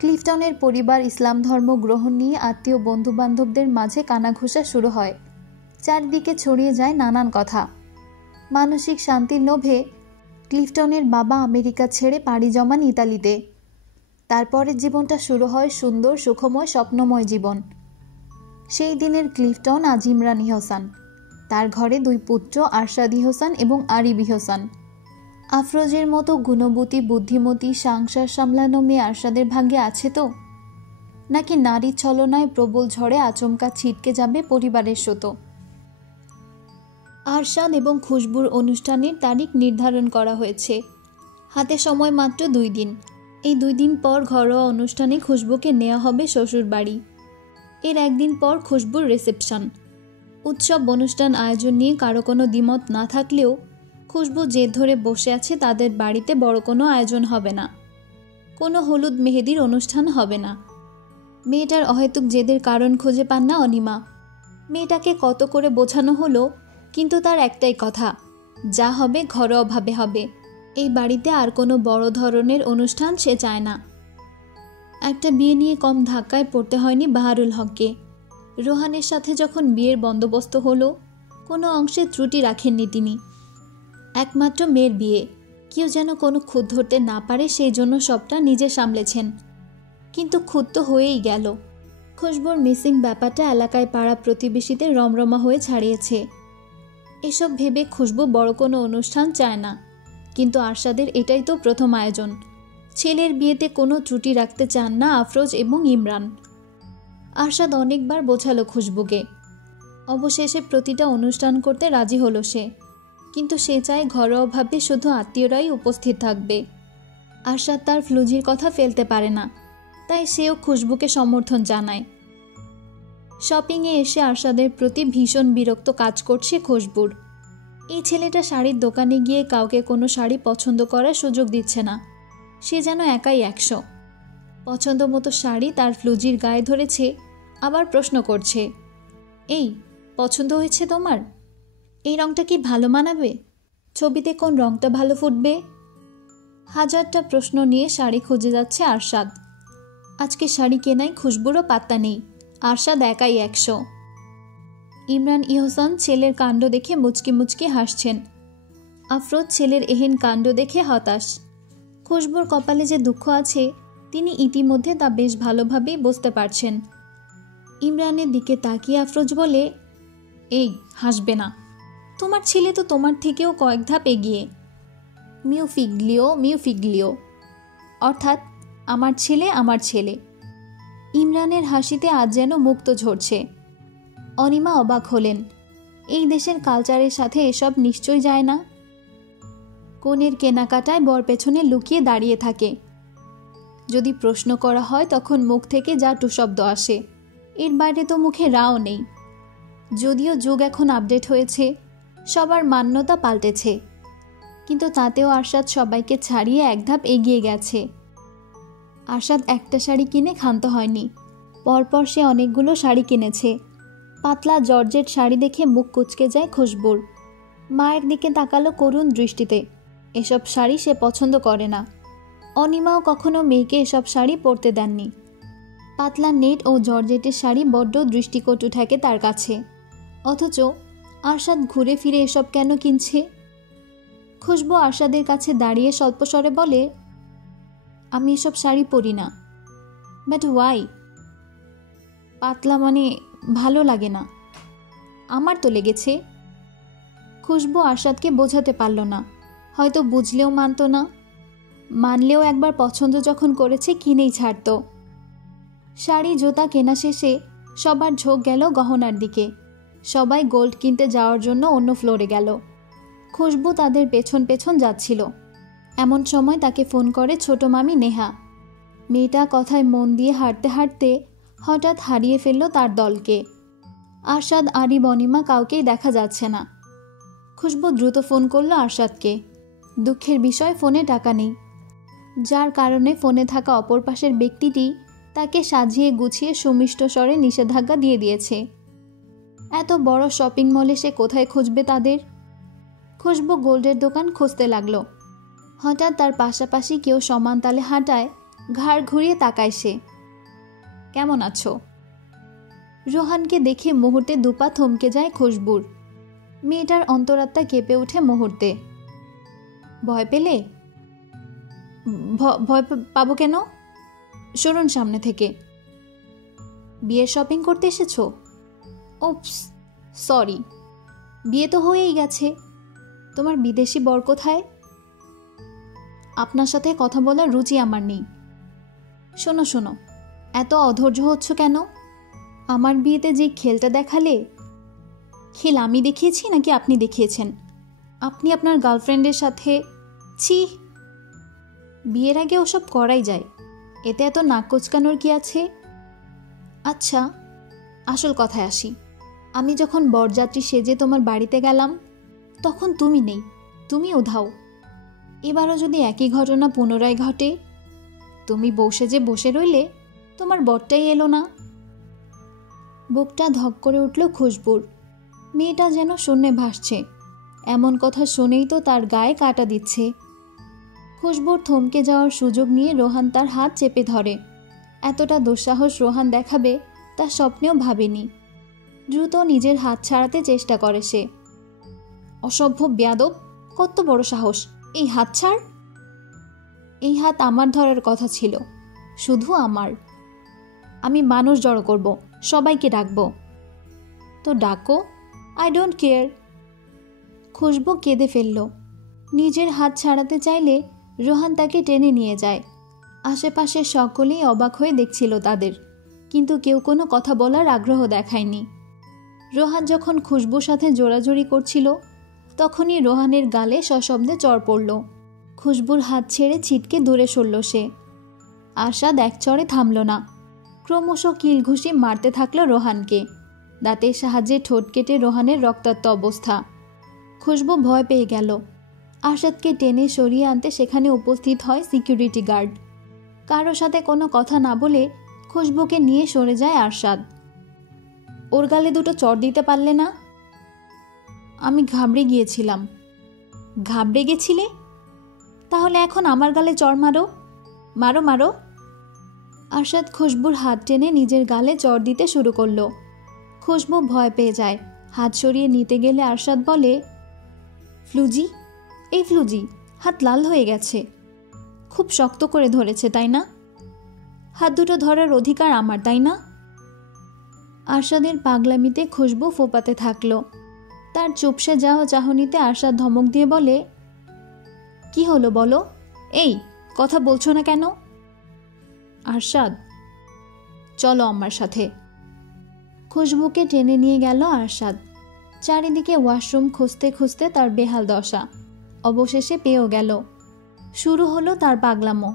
ক্লিফটনের পরিবার ইসলাম ধর্ম গ্রহণ নিয়ে আত্মীয় বন্ধু বান্ধবদের মাঝে কানাঘুষা শুরু হয়। চারদিকে ছড়িয়ে যায় নানান কথা। মানসিক শান্তির লোভে ক্লিফটনের বাবা আমেরিকা ছেড়ে পাড়ি জমান ইতালিতে। তারপরের জীবনটা শুরু হয় সুন্দর, সুখময়, স্বপ্নময় জীবন। সেই দিনের ক্লিফটন আজ ইমরান ইহসান। তার ঘরে দুই পুত্র, আরশাদ ইহসান এবং আরিব ইহসান। আফরোজের মতো গুণবতী, বুদ্ধিমতী, সংসার সামলানো মেয়ে আরশাদের ভাগ্যে আছে তো? নাকি নারী ছলনায় প্রবল ঝড়ে আচমকা ছিটকে যাবে পরিবারের স্রোত? আরশাদ এবং খুশবুর অনুষ্ঠানের তারিখ নির্ধারণ করা হয়েছে। হাতে সময় মাত্র 2 দিন। এই 2 দিন পর ঘরোয়া অনুষ্ঠানে খুশবুকে নেওয়া হবে শ্বশুর বাড়ি। এর একদিন পর খুশবুর রিসেপশন। উৎসব অনুষ্ঠান আয়োজন নিয়ে কারো কোনো দ্বিমত না থাকলেও খুশবু জেদ ধরে বসে আছে তাদের বাড়িতে বড় কোনো আয়োজন হবে না, কোনো হলুদ মেহেদির অনুষ্ঠান হবে না। মেয়েটার অহেতুক জেদের কারণ খুঁজে পান না অনিমা। মেয়েটাকে কত করে বোঝানো হলো, কিন্তু তার একটাই কথা, যা হবে ঘরোয়াভাবে হবে। এই বাড়িতে আর কোনো বড় ধরনের অনুষ্ঠান সে চায় না। একটা বিয়ে নিয়ে কম ধাক্কায় পড়তে হয়নি বাহারুল হককে। রোহানের সাথে যখন বিয়ের বন্দোবস্ত হলো, কোনো অংশে ত্রুটি রাখেননি তিনি। একমাত্র মেয়ের বিয়ে, কেউ যেন কোনো খুঁত ধরতে না পারে সেই জন্য সবটা নিজে সামলেছেন। কিন্তু খুঁত তো হয়েই গেল। খুশবুর মিসিং ব্যাপারটা এলাকায় পাড়া প্রতিবেশীদের রমরমা হয়ে ছাড়িয়েছে। এসব ভেবে খুশবু বড় কোনো অনুষ্ঠান চায় না, কিন্তু আরশাদের এটাই তো প্রথম আয়োজন। ছেলের বিয়েতে কোনো ত্রুটি রাখতে চান না আফরোজ এবং ইমরান। আরশাদ অনেকবার বোঝালো খুশবুকে। অবশেষে প্রতিটা অনুষ্ঠান করতে রাজি হলো সে, কিন্তু সে চায় ঘরোয়াভাবে শুধু আত্মীয়রাই উপস্থিত থাকবে। আরশাদ তার ফ্লুজির কথা ফেলতে পারে না, তাই সেও খুশবুকে সমর্থন জানায়। শপিংয়ে এসে আরশাদের প্রতি ভীষণ বিরক্ত কাজ করছে খুশবুর। এই ছেলেটা শাড়ির দোকানে গিয়ে কাউকে কোনো শাড়ি পছন্দ করার সুযোগ দিচ্ছে না। সে যেন একাই 100। পছন্দ মতো শাড়ি তার ফ্লুজির গায়ে ধরেছে, আবার প্রশ্ন করছে, এই পছন্দ হয়েছে তোমার? এই রঙটা কি ভালো মানাবে? ছবিতে কোন রঙটা ভালো ফুটবে? হাজারটা প্রশ্ন নিয়ে শাড়ি খুঁজে যাচ্ছে আরশাদ। আজকে শাড়ি কেনায় খুশবুরও পাত্তা নেই, আরশাদ একাই 100। ইমরান ইহসান ছেলের কাণ্ড দেখে মুচকি মুচকি হাসছেন। আফরোজ ছেলের এহেন কাণ্ড দেখে হতাশ। খুশবুর কপালে যে দুঃখ আছে তিনি ইতিমধ্যে তা বেশ ভালোভাবেই বুঝতে পারছেন। ইমরানের দিকে তাকিয়ে আফরোজ বলে, এই হাসবে না। তোমার ছেলে তো তোমার থেকেও কয়েক ধাপ এগিয়ে। মিউ ফিগলিও, অর্থাৎ আমার ছেলে। ইমরানের হাসিতে আজ যেন মুক্ত ঝরছে। অনিমা অবাক হলেন। এই দেশের কালচারের সাথে এসব নিশ্চয় যায় না। কনের কেনাকাটায় বর পেছনে লুকিয়ে দাঁড়িয়ে থাকে। যদি প্রশ্ন করা হয় তখন মুখ থেকে যা টু শব্দ আসে, এর বাইরে তো মুখে রাও নেই। যদিও যুগ এখন আপডেট হয়েছে, সবার মান্যতা পাল্টেছে, কিন্তু তাতেও আরশাদ সবাইকে ছাড়িয়ে এক ধাপ এগিয়ে গেছে। আরশাদ একটা শাড়ি কিনে ক্ষান্ত হয়নি, পরপর সে অনেকগুলো শাড়ি কিনেছে। পাতলা জর্জেট শাড়ি দেখে মুখ কুঁচকে যায় খুশবুর। মায়ের দিকে তাকালো করুণ দৃষ্টিতে। এসব শাড়ি সে পছন্দ করে না। অনিমাও কখনো মেয়েকে এসব শাড়ি পরতে দেননি। পাতলা নেট ও জর্জেটের শাড়ি বড্ড দৃষ্টিকটু ঠেকে তার কাছে। অথচ আরশাদ ঘুরে ফিরে এসব কেন কিনছে? খুশবু আরশাদের কাছে দাঁড়িয়ে স্বল্পস্বরে বলে, আমি এসব শাড়ি পরি না। But why? পাতলা মানে ভালো লাগে না। আমার তো লেগেছে। খুশবু আরশাদকে বোঝাতে পারল না, হয়তো বুঝলেও মানত না। মানলেও একবার পছন্দ যখন করেছে কিনেই ছাড়ত। শাড়ি জুতা কেনা শেষে সবার ঝোঁক গেল গহনার দিকে। সবাই গোল্ড কিনতে যাওয়ার জন্য অন্য ফ্লোরে গেল। খুশবু তাদের পেছন পেছন যাচ্ছিল। এমন সময় তাকে ফোন করে ছোট মামি নেহা। মেয়েটা কথায় মন দিয়ে হাঁটতে হাঁটতে হঠাৎ হারিয়ে ফেলল তার দলকে। আরশাদ আরিব অনিমা কাউকেই দেখা যাচ্ছে না। খুশবু দ্রুত ফোন করল আরশাদকে। দুঃখের বিষয়, ফোনে টাকা নেই, যার কারণে ফোনে থাকা অপর পাশের ব্যক্তিটি তাকে সাজিয়ে গুছিয়ে সুমিষ্ট স্বরে নিষেধাজ্ঞা দিয়ে দিয়েছে। এত বড় শপিং মলে সে কোথায় খুঁজবে তাদের? খুশবু গোল্ডের দোকান খুঁজতে লাগলো। হঠাৎ তার পাশাপাশি কেউ সমান তালে হাঁটায় ঘাড় ঘুরিয়ে তাকায় সে। কেমন আছো? রোহানকে দেখে মুহূর্তে দুপা থমকে যায় খুশবুর। মেয়েটার অন্তরাত্মা কেঁপে ওঠে মুহূর্তে। ভয় পেলে? ভয় পাবো কেন? সরুন সামনে থেকে। বিয়ের শপিং করতে এসেছো? ওপস, সরি। বিয়ে তো হয়েই গেছে। তোমার বিদেশি বর কোথায়? আপনার সাথে কথা বলার রুচি আমার নেই। শোনো শোনো, এত অধৈর্য হচ্ছ কেন? আমার বিয়েতে যে খেলটা দেখালে, খেল আমি দেখিয়েছি নাকি আপনি দেখিয়েছেন? আপনি আপনার গার্লফ্রেন্ডের সাথে? ছি, বিয়ের আগে ওসব করাই যায়, এতে এত নাক কোচকানোর কি আছে? আচ্ছা, আসল কথায় আসি। আমি যখন বরযাত্রী সেজে তোমার বাড়িতে গেলাম তখন তুমি নেই, তুমি উধাও। এবারও যদি একই ঘটনা পুনরায় ঘটে, তুমি বউ সেজে বসে রইলে, তোমার বরটাই এলো না। বুকটা ধক করে উঠল খুশবুর। মেয়েটা যেন শূন্যে ভাসছে। এমন কথা শুনেই তো তার গায়ে কাঁটা দিচ্ছে। খুশবুর থমকে যাওয়ার সুযোগ নিয়ে রোহান তার হাত চেপে ধরে। এতটা দুঃসাহস রোহান দেখাবে তা স্বপ্নেও ভাবেনি। দ্রুত নিজের হাত ছাড়াতে চেষ্টা করে সে। অসভ্য বেয়াদব, কত বড় সাহস! এই হাত ছাড়। এই হাত আমার ধরার কথা ছিল, শুধু আমার। আমি মানুষ জড়ো করব, সবাইকে ডাকবো। তো ডাকো, আই ডোন্ট কেয়ার। খুশবু কেঁদে ফেলল। নিজের হাত ছাড়াতে চাইলে রোহান তাকে টেনে নিয়ে যায়। আশেপাশের সকলেই অবাক হয়ে দেখছিল তাদের, কিন্তু কেউ কোনো কথা বলার আগ্রহ দেখায়নি। রোহান যখন খুশবুর সাথে জোড়াজোড়ি করছিল তখনই রোহানের গালে সশব্দে চড় পড়ল। খুশবুর হাত ছেড়ে ছিটকে দূরে সরল সে। আরশাদ এক চড়ে থামল না, ক্রমশ কিল ঘুষি মারতে থাকলো রোহানকে। দাঁতের সাহায্যে ঠোঁট কেটে রোহানের রক্তাক্ত অবস্থা। খুশবু ভয় পেয়ে গেল। আরশাদকে টেনে সরিয়ে আনতে সেখানে উপস্থিত হয় সিকিউরিটি গার্ড। কারো সাথে কোনো কথা না বলে খুশবুকে নিয়ে সরে যায় আরশাদ। ওর গালে দুটো চড় দিতে পারলে না? আমি ঘাবড়ে গিয়েছিলাম। ঘাবড়ে গেছিলে? তাহলে এখন আমার গালে চড় মারো, মারো মারো। আরশাদ খুশবুর হাত টেনে নিজের গালে চড় দিতে শুরু করলো। খুশবু ভয় পেয়ে যায়। হাত সরিয়ে নিতে গেলে আরশাদ বলে, ফ্লুজি, এই ফ্লুজি, হাত লাল হয়ে গেছে। খুব শক্ত করে ধরেছে তাই না? হাত দুটো ধরার অধিকার আমার তাই না? আরশাদের পাগলামিতে খুশবু ফোপাতে থাকলো। তার চুপসে যাওয়া চাহনিতে আরশাদ ধমক দিয়ে বলে, কি হলো বলো? এই কথা বলছো না কেন? আরশাদ, চলো আমার সাথে। খুশবুকে টেনে নিয়ে গেল আরশাদ। চারিদিকে ওয়াশরুম খুঁজতে খুঁজতে তার বেহাল দশা। অবশেষে পেয়েও গেল। শুরু হলো তার পাগলামো।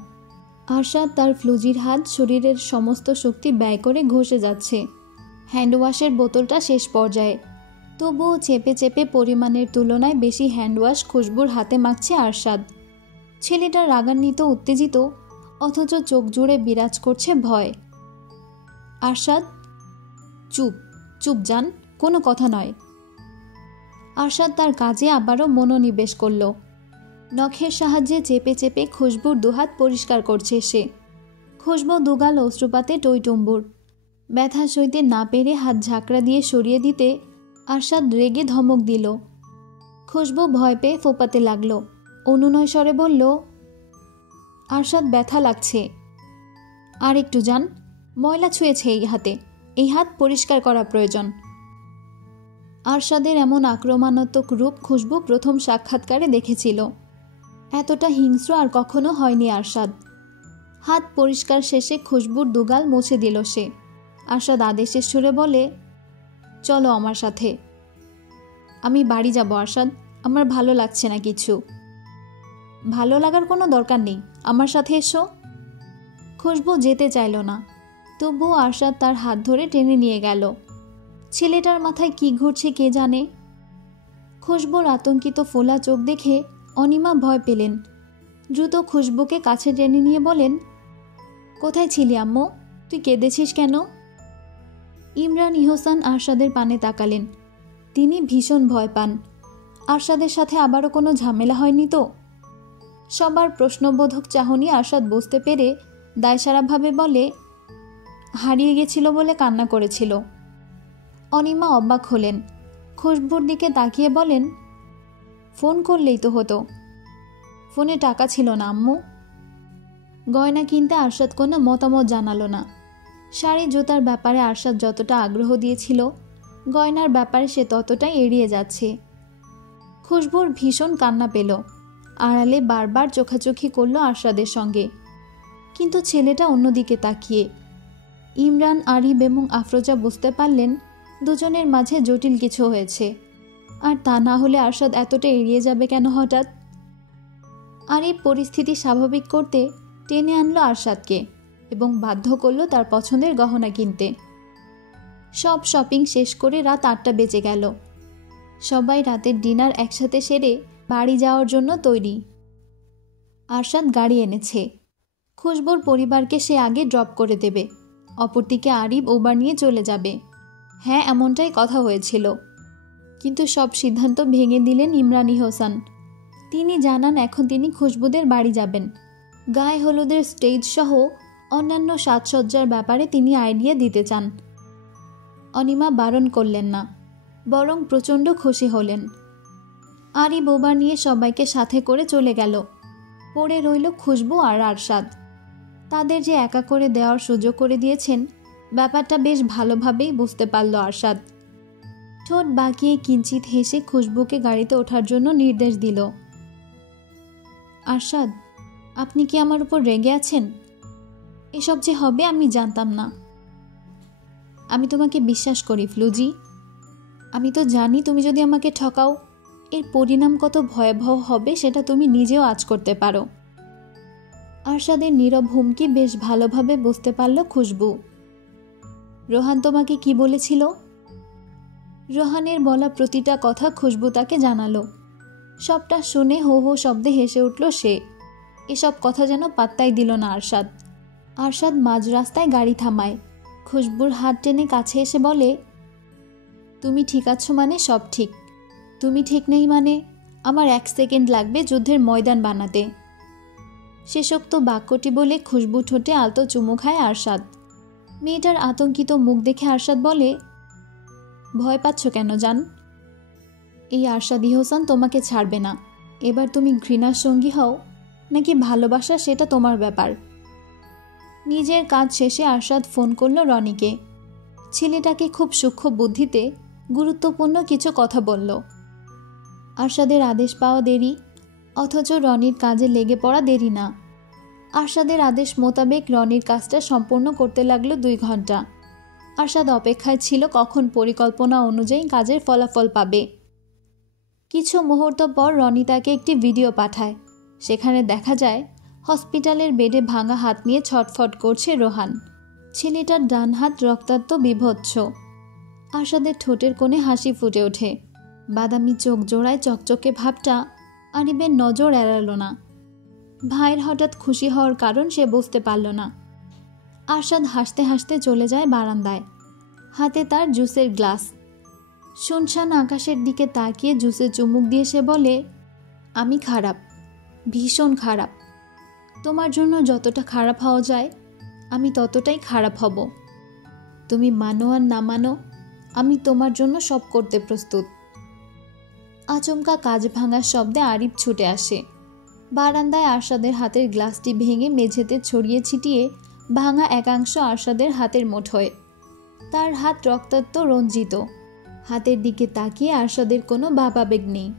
আরশাদ তার ফ্লুজির হাত শরীরের সমস্ত শক্তি ব্যয় করে ঘষে যাচ্ছে। হ্যান্ডওয়াশের বোতলটা শেষ পর্যায়ে, তবুও চেপে চেপে পরিমাণের তুলনায় বেশি হ্যান্ডওয়াশ খুশবুর হাতে মাখছে আরশাদ। ছেলেটা রাগান্বিত, উত্তেজিত, অথচ চোখ জুড়ে বিরাজ করছে ভয়। আরশাদ, চুপ চুপ যান, কোনো কথা নয়। আরশাদ তার কাজে আবারও মনোনিবেশ করল। নখের সাহায্যে চেপে চেপে খুশবুর দুহাত পরিষ্কার করছে সে। খুশবু দুগাল অশ্রুপাতে টইটুম্বুর। ব্যথা সইতে না পেরে হাত ঝাঁকড়া দিয়ে সরিয়ে দিতে আরশাদ রেগে ধমক দিল। খুশবু ভয় পেয়ে ফোপাতে লাগল। অনুনয় স্বরে বলল, আরশাদ, ব্যথা লাগছে। আর একটু যান, ময়লা ছুঁয়েছে এই হাতে, এই হাত পরিষ্কার করা প্রয়োজন। আরশাদের এমন আক্রমণাত্মক রূপ খুশবু প্রথম সাক্ষাৎকারে দেখেছিল। এতটা হিংস্র আর কখনো হয়নি আরশাদ। হাত পরিষ্কার শেষে খুশবুর দুগাল মুছে দিল সে। আরশাদ আদেশের সুরে বলে, চলো আমার সাথে। আমি বাড়ি যাব আরশাদ, আমার ভালো লাগছে না কিছু। ভালো লাগার কোনো দরকার নেই, আমার সাথে এসো। খুশবু যেতে চাইল না, তবুও আরশাদ তার হাত ধরে টেনে নিয়ে গেল। ছেলেটার মাথায় কি ঘুরছে কে জানে। খুশবুর আতঙ্কিত ফোলা চোখ দেখে অনিমা ভয় পেলেন। দ্রুত খুশবুকে কাছে টেনে নিয়ে বলেন, কোথায় ছিলি আম্মু? তুই কেঁদেছিস কেন? ইমরান ইহসান আরশাদের পানে তাকালেন। তিনি ভীষণ ভয় পান। আরশাদের সাথে আবারও কোনো ঝামেলা হয়নি তো? সবার প্রশ্নবোধক চাহনি আরশাদ বুঝতে পেরে দায়সারাভাবে বলে, হারিয়ে গেছিল বলে কান্না করেছিল। অনিমা অবাক হলেন। খুশবুর দিকে তাকিয়ে বলেন, ফোন করলেই তো হতো। ফোনে টাকা ছিল না আম্মু। গয়না কিনতে আরশাদ কোনো মতামত জানালো না। শাড়ি জুতার ব্যাপারে আরশাদ যতটা আগ্রহ দিয়েছিল, গয়নার ব্যাপারে সে ততটাই এড়িয়ে যাচ্ছে। খুশবুর ভীষণ কান্না পেল। আড়ালে বারবার চোখাচোখি করল আরশাদের সঙ্গে, কিন্তু ছেলেটা অন্যদিকে তাকিয়ে। ইমরান, আরিব এবং আফরোজা বুঝতে পারলেন দুজনের মাঝে জটিল কিছু হয়েছে, আর তা না হলে আরশাদ এতটা এড়িয়ে যাবে কেন হঠাৎ? আরিব পরিস্থিতি স্বাভাবিক করতে টেনে আনলো আরশাদকে এবং বাধ্য করলো তার পছন্দের গহনা কিনতে। সব শপিং শেষ করে রাত 8টা বেজে গেল। সবাই রাতের ডিনার একসাথে সেরে বাড়ি যাওয়ার জন্য তৈরি। আরশাদ গাড়ি এনেছে। খুশবুর পরিবারকে সে আগে ড্রপ করে দেবে, অপরদিকে আরিব ওবার নিয়ে চলে যাবে। হ্যাঁ, এমনটাই কথা হয়েছিল, কিন্তু সব সিদ্ধান্ত ভেঙে দিলেন ইমরান ইহসান। তিনি জানান এখন তিনি খুশবুদের বাড়ি যাবেন। গায়ে হলুদের স্টেজ সহ অন্যান্য সাজসজ্জার ব্যাপারে তিনি আইডিয়া দিতে চান। অনিমা বারণ করলেন না, বরং প্রচণ্ড খুশি হলেন। আরিব ওবার নিয়ে সবাইকে সাথে করে চলে গেল। পড়ে রইল খুশবু আর আরশাদ। তাদের যে একা করে দেওয়ার সুযোগ করে দিয়েছেন, ব্যাপারটা বেশ ভালোভাবেই বুঝতে পারল আরশাদ। ঠোঁট বাঁকিয়ে কিঞ্চিত হেসে খুশবুকে গাড়িতে ওঠার জন্য নির্দেশ দিল। আরশাদ, আপনি কি আমার উপর রেগে আছেন? এসব যে হবে আমি জানতাম না। আমি তোমাকে বিশ্বাস করি ফ্লুজি। আমি তো জানি তুমি যদি আমাকে ঠকাও, এর পরিণাম কত ভয়াবহ হবে সেটা তুমি নিজেও আঁচ করতে পারো। আরশাদের নীরব হুমকি বেশ ভালোভাবে বুঝতে পারল খুশবু। রোহান তোমাকে কি বলেছিল? রোহানের বলা প্রতিটা কথা খুশবু তাকে জানালো। সবটা শুনে হো হো শব্দে হেসে উঠল সে। এসব কথা যেন পাত্তাই দিল না আরশাদ। আরশাদ মাঝ রাস্তায় গাড়ি থামায়। খুশবুর হাত টেনে কাছে এসে বলে, তুমি ঠিক আছো মানে সব ঠিক, তুমি ঠিক নেই মানে আমার 1 সেকেন্ড লাগবে যুদ্ধের ময়দান বানাতে। শেষোক্ত বাক্যটি বলে খুশবু ঠোঁটে আলতো চুমু খায় আরশাদ। মেয়েটার আতঙ্কিত মুখ দেখে আরশাদ বলে, ভয় পাচ্ছ কেন জান? এই আরশাদ ইহসান তোমাকে ছাড়বে না। এবার তুমি ঘৃণার সঙ্গী হও নাকি ভালোবাসা, সেটা তোমার ব্যাপার। নিজের কাজ শেষে আরশাদ ফোন করল রনিকে। ছেলেটাকে খুব সূক্ষ্ম বুদ্ধিতে গুরুত্বপূর্ণ কিছু কথা বলল। আরশাদের আদেশ পাওয়া দেরি, অথচ রনির কাজে লেগে পড়া দেরি না। আরশাদের আদেশ মোতাবেক রনির কাজটা সম্পূর্ণ করতে লাগলো 2 ঘন্টা। আরশাদ অপেক্ষায় ছিল কখন পরিকল্পনা অনুযায়ী কাজের ফলাফল পাবে। কিছু মুহূর্ত পর রনি তাকে একটি ভিডিও পাঠায়। সেখানে দেখা যায় হসপিটালের বেডে ভাঙা হাত নিয়ে ছটফট করছে রোহান। ছেলেটার ডান হাত রক্তাক্ত বিভৎস। আরশাদের ঠোঁটের কোণে হাসি ফুটে ওঠে। বাদামি চোখ জোড়ায় চকচকে ভাবটা আরিবের নজর এড়াল না। ভাইয়ের হঠাৎ খুশি হওয়ার কারণ সে বুঝতে পারল না। আরশাদ হাসতে হাসতে চলে যায় বারান্দায়। হাতে তার জুসের গ্লাস। শুনশান আকাশের দিকে তাকিয়ে জুসে চুমুক দিয়ে সে বলে, আমি খারাপ, ভীষণ খারাপ। তোমার জন্য যতটা খারাপ হওয়া যায় আমি ততটাই খারাপ হব। তুমি মানো আর না মানো, আমি তোমার জন্য সব করতে প্রস্তুত। আচমকা কাজ ভাঙার শব্দে আরিফ ছুটে আসে। বারান্দায় আরশাদের হাতের গ্লাসটি ভেঙে মেঝেতে ছড়িয়ে ছিটিয়ে ভাঙা একাংশ আরশাদের হাতের মুঠোয়। তার হাত রক্তাক্ত রঞ্জিত। হাতের দিকে তাকিয়ে আরশাদের কোনো ভাবাবেগ নেই।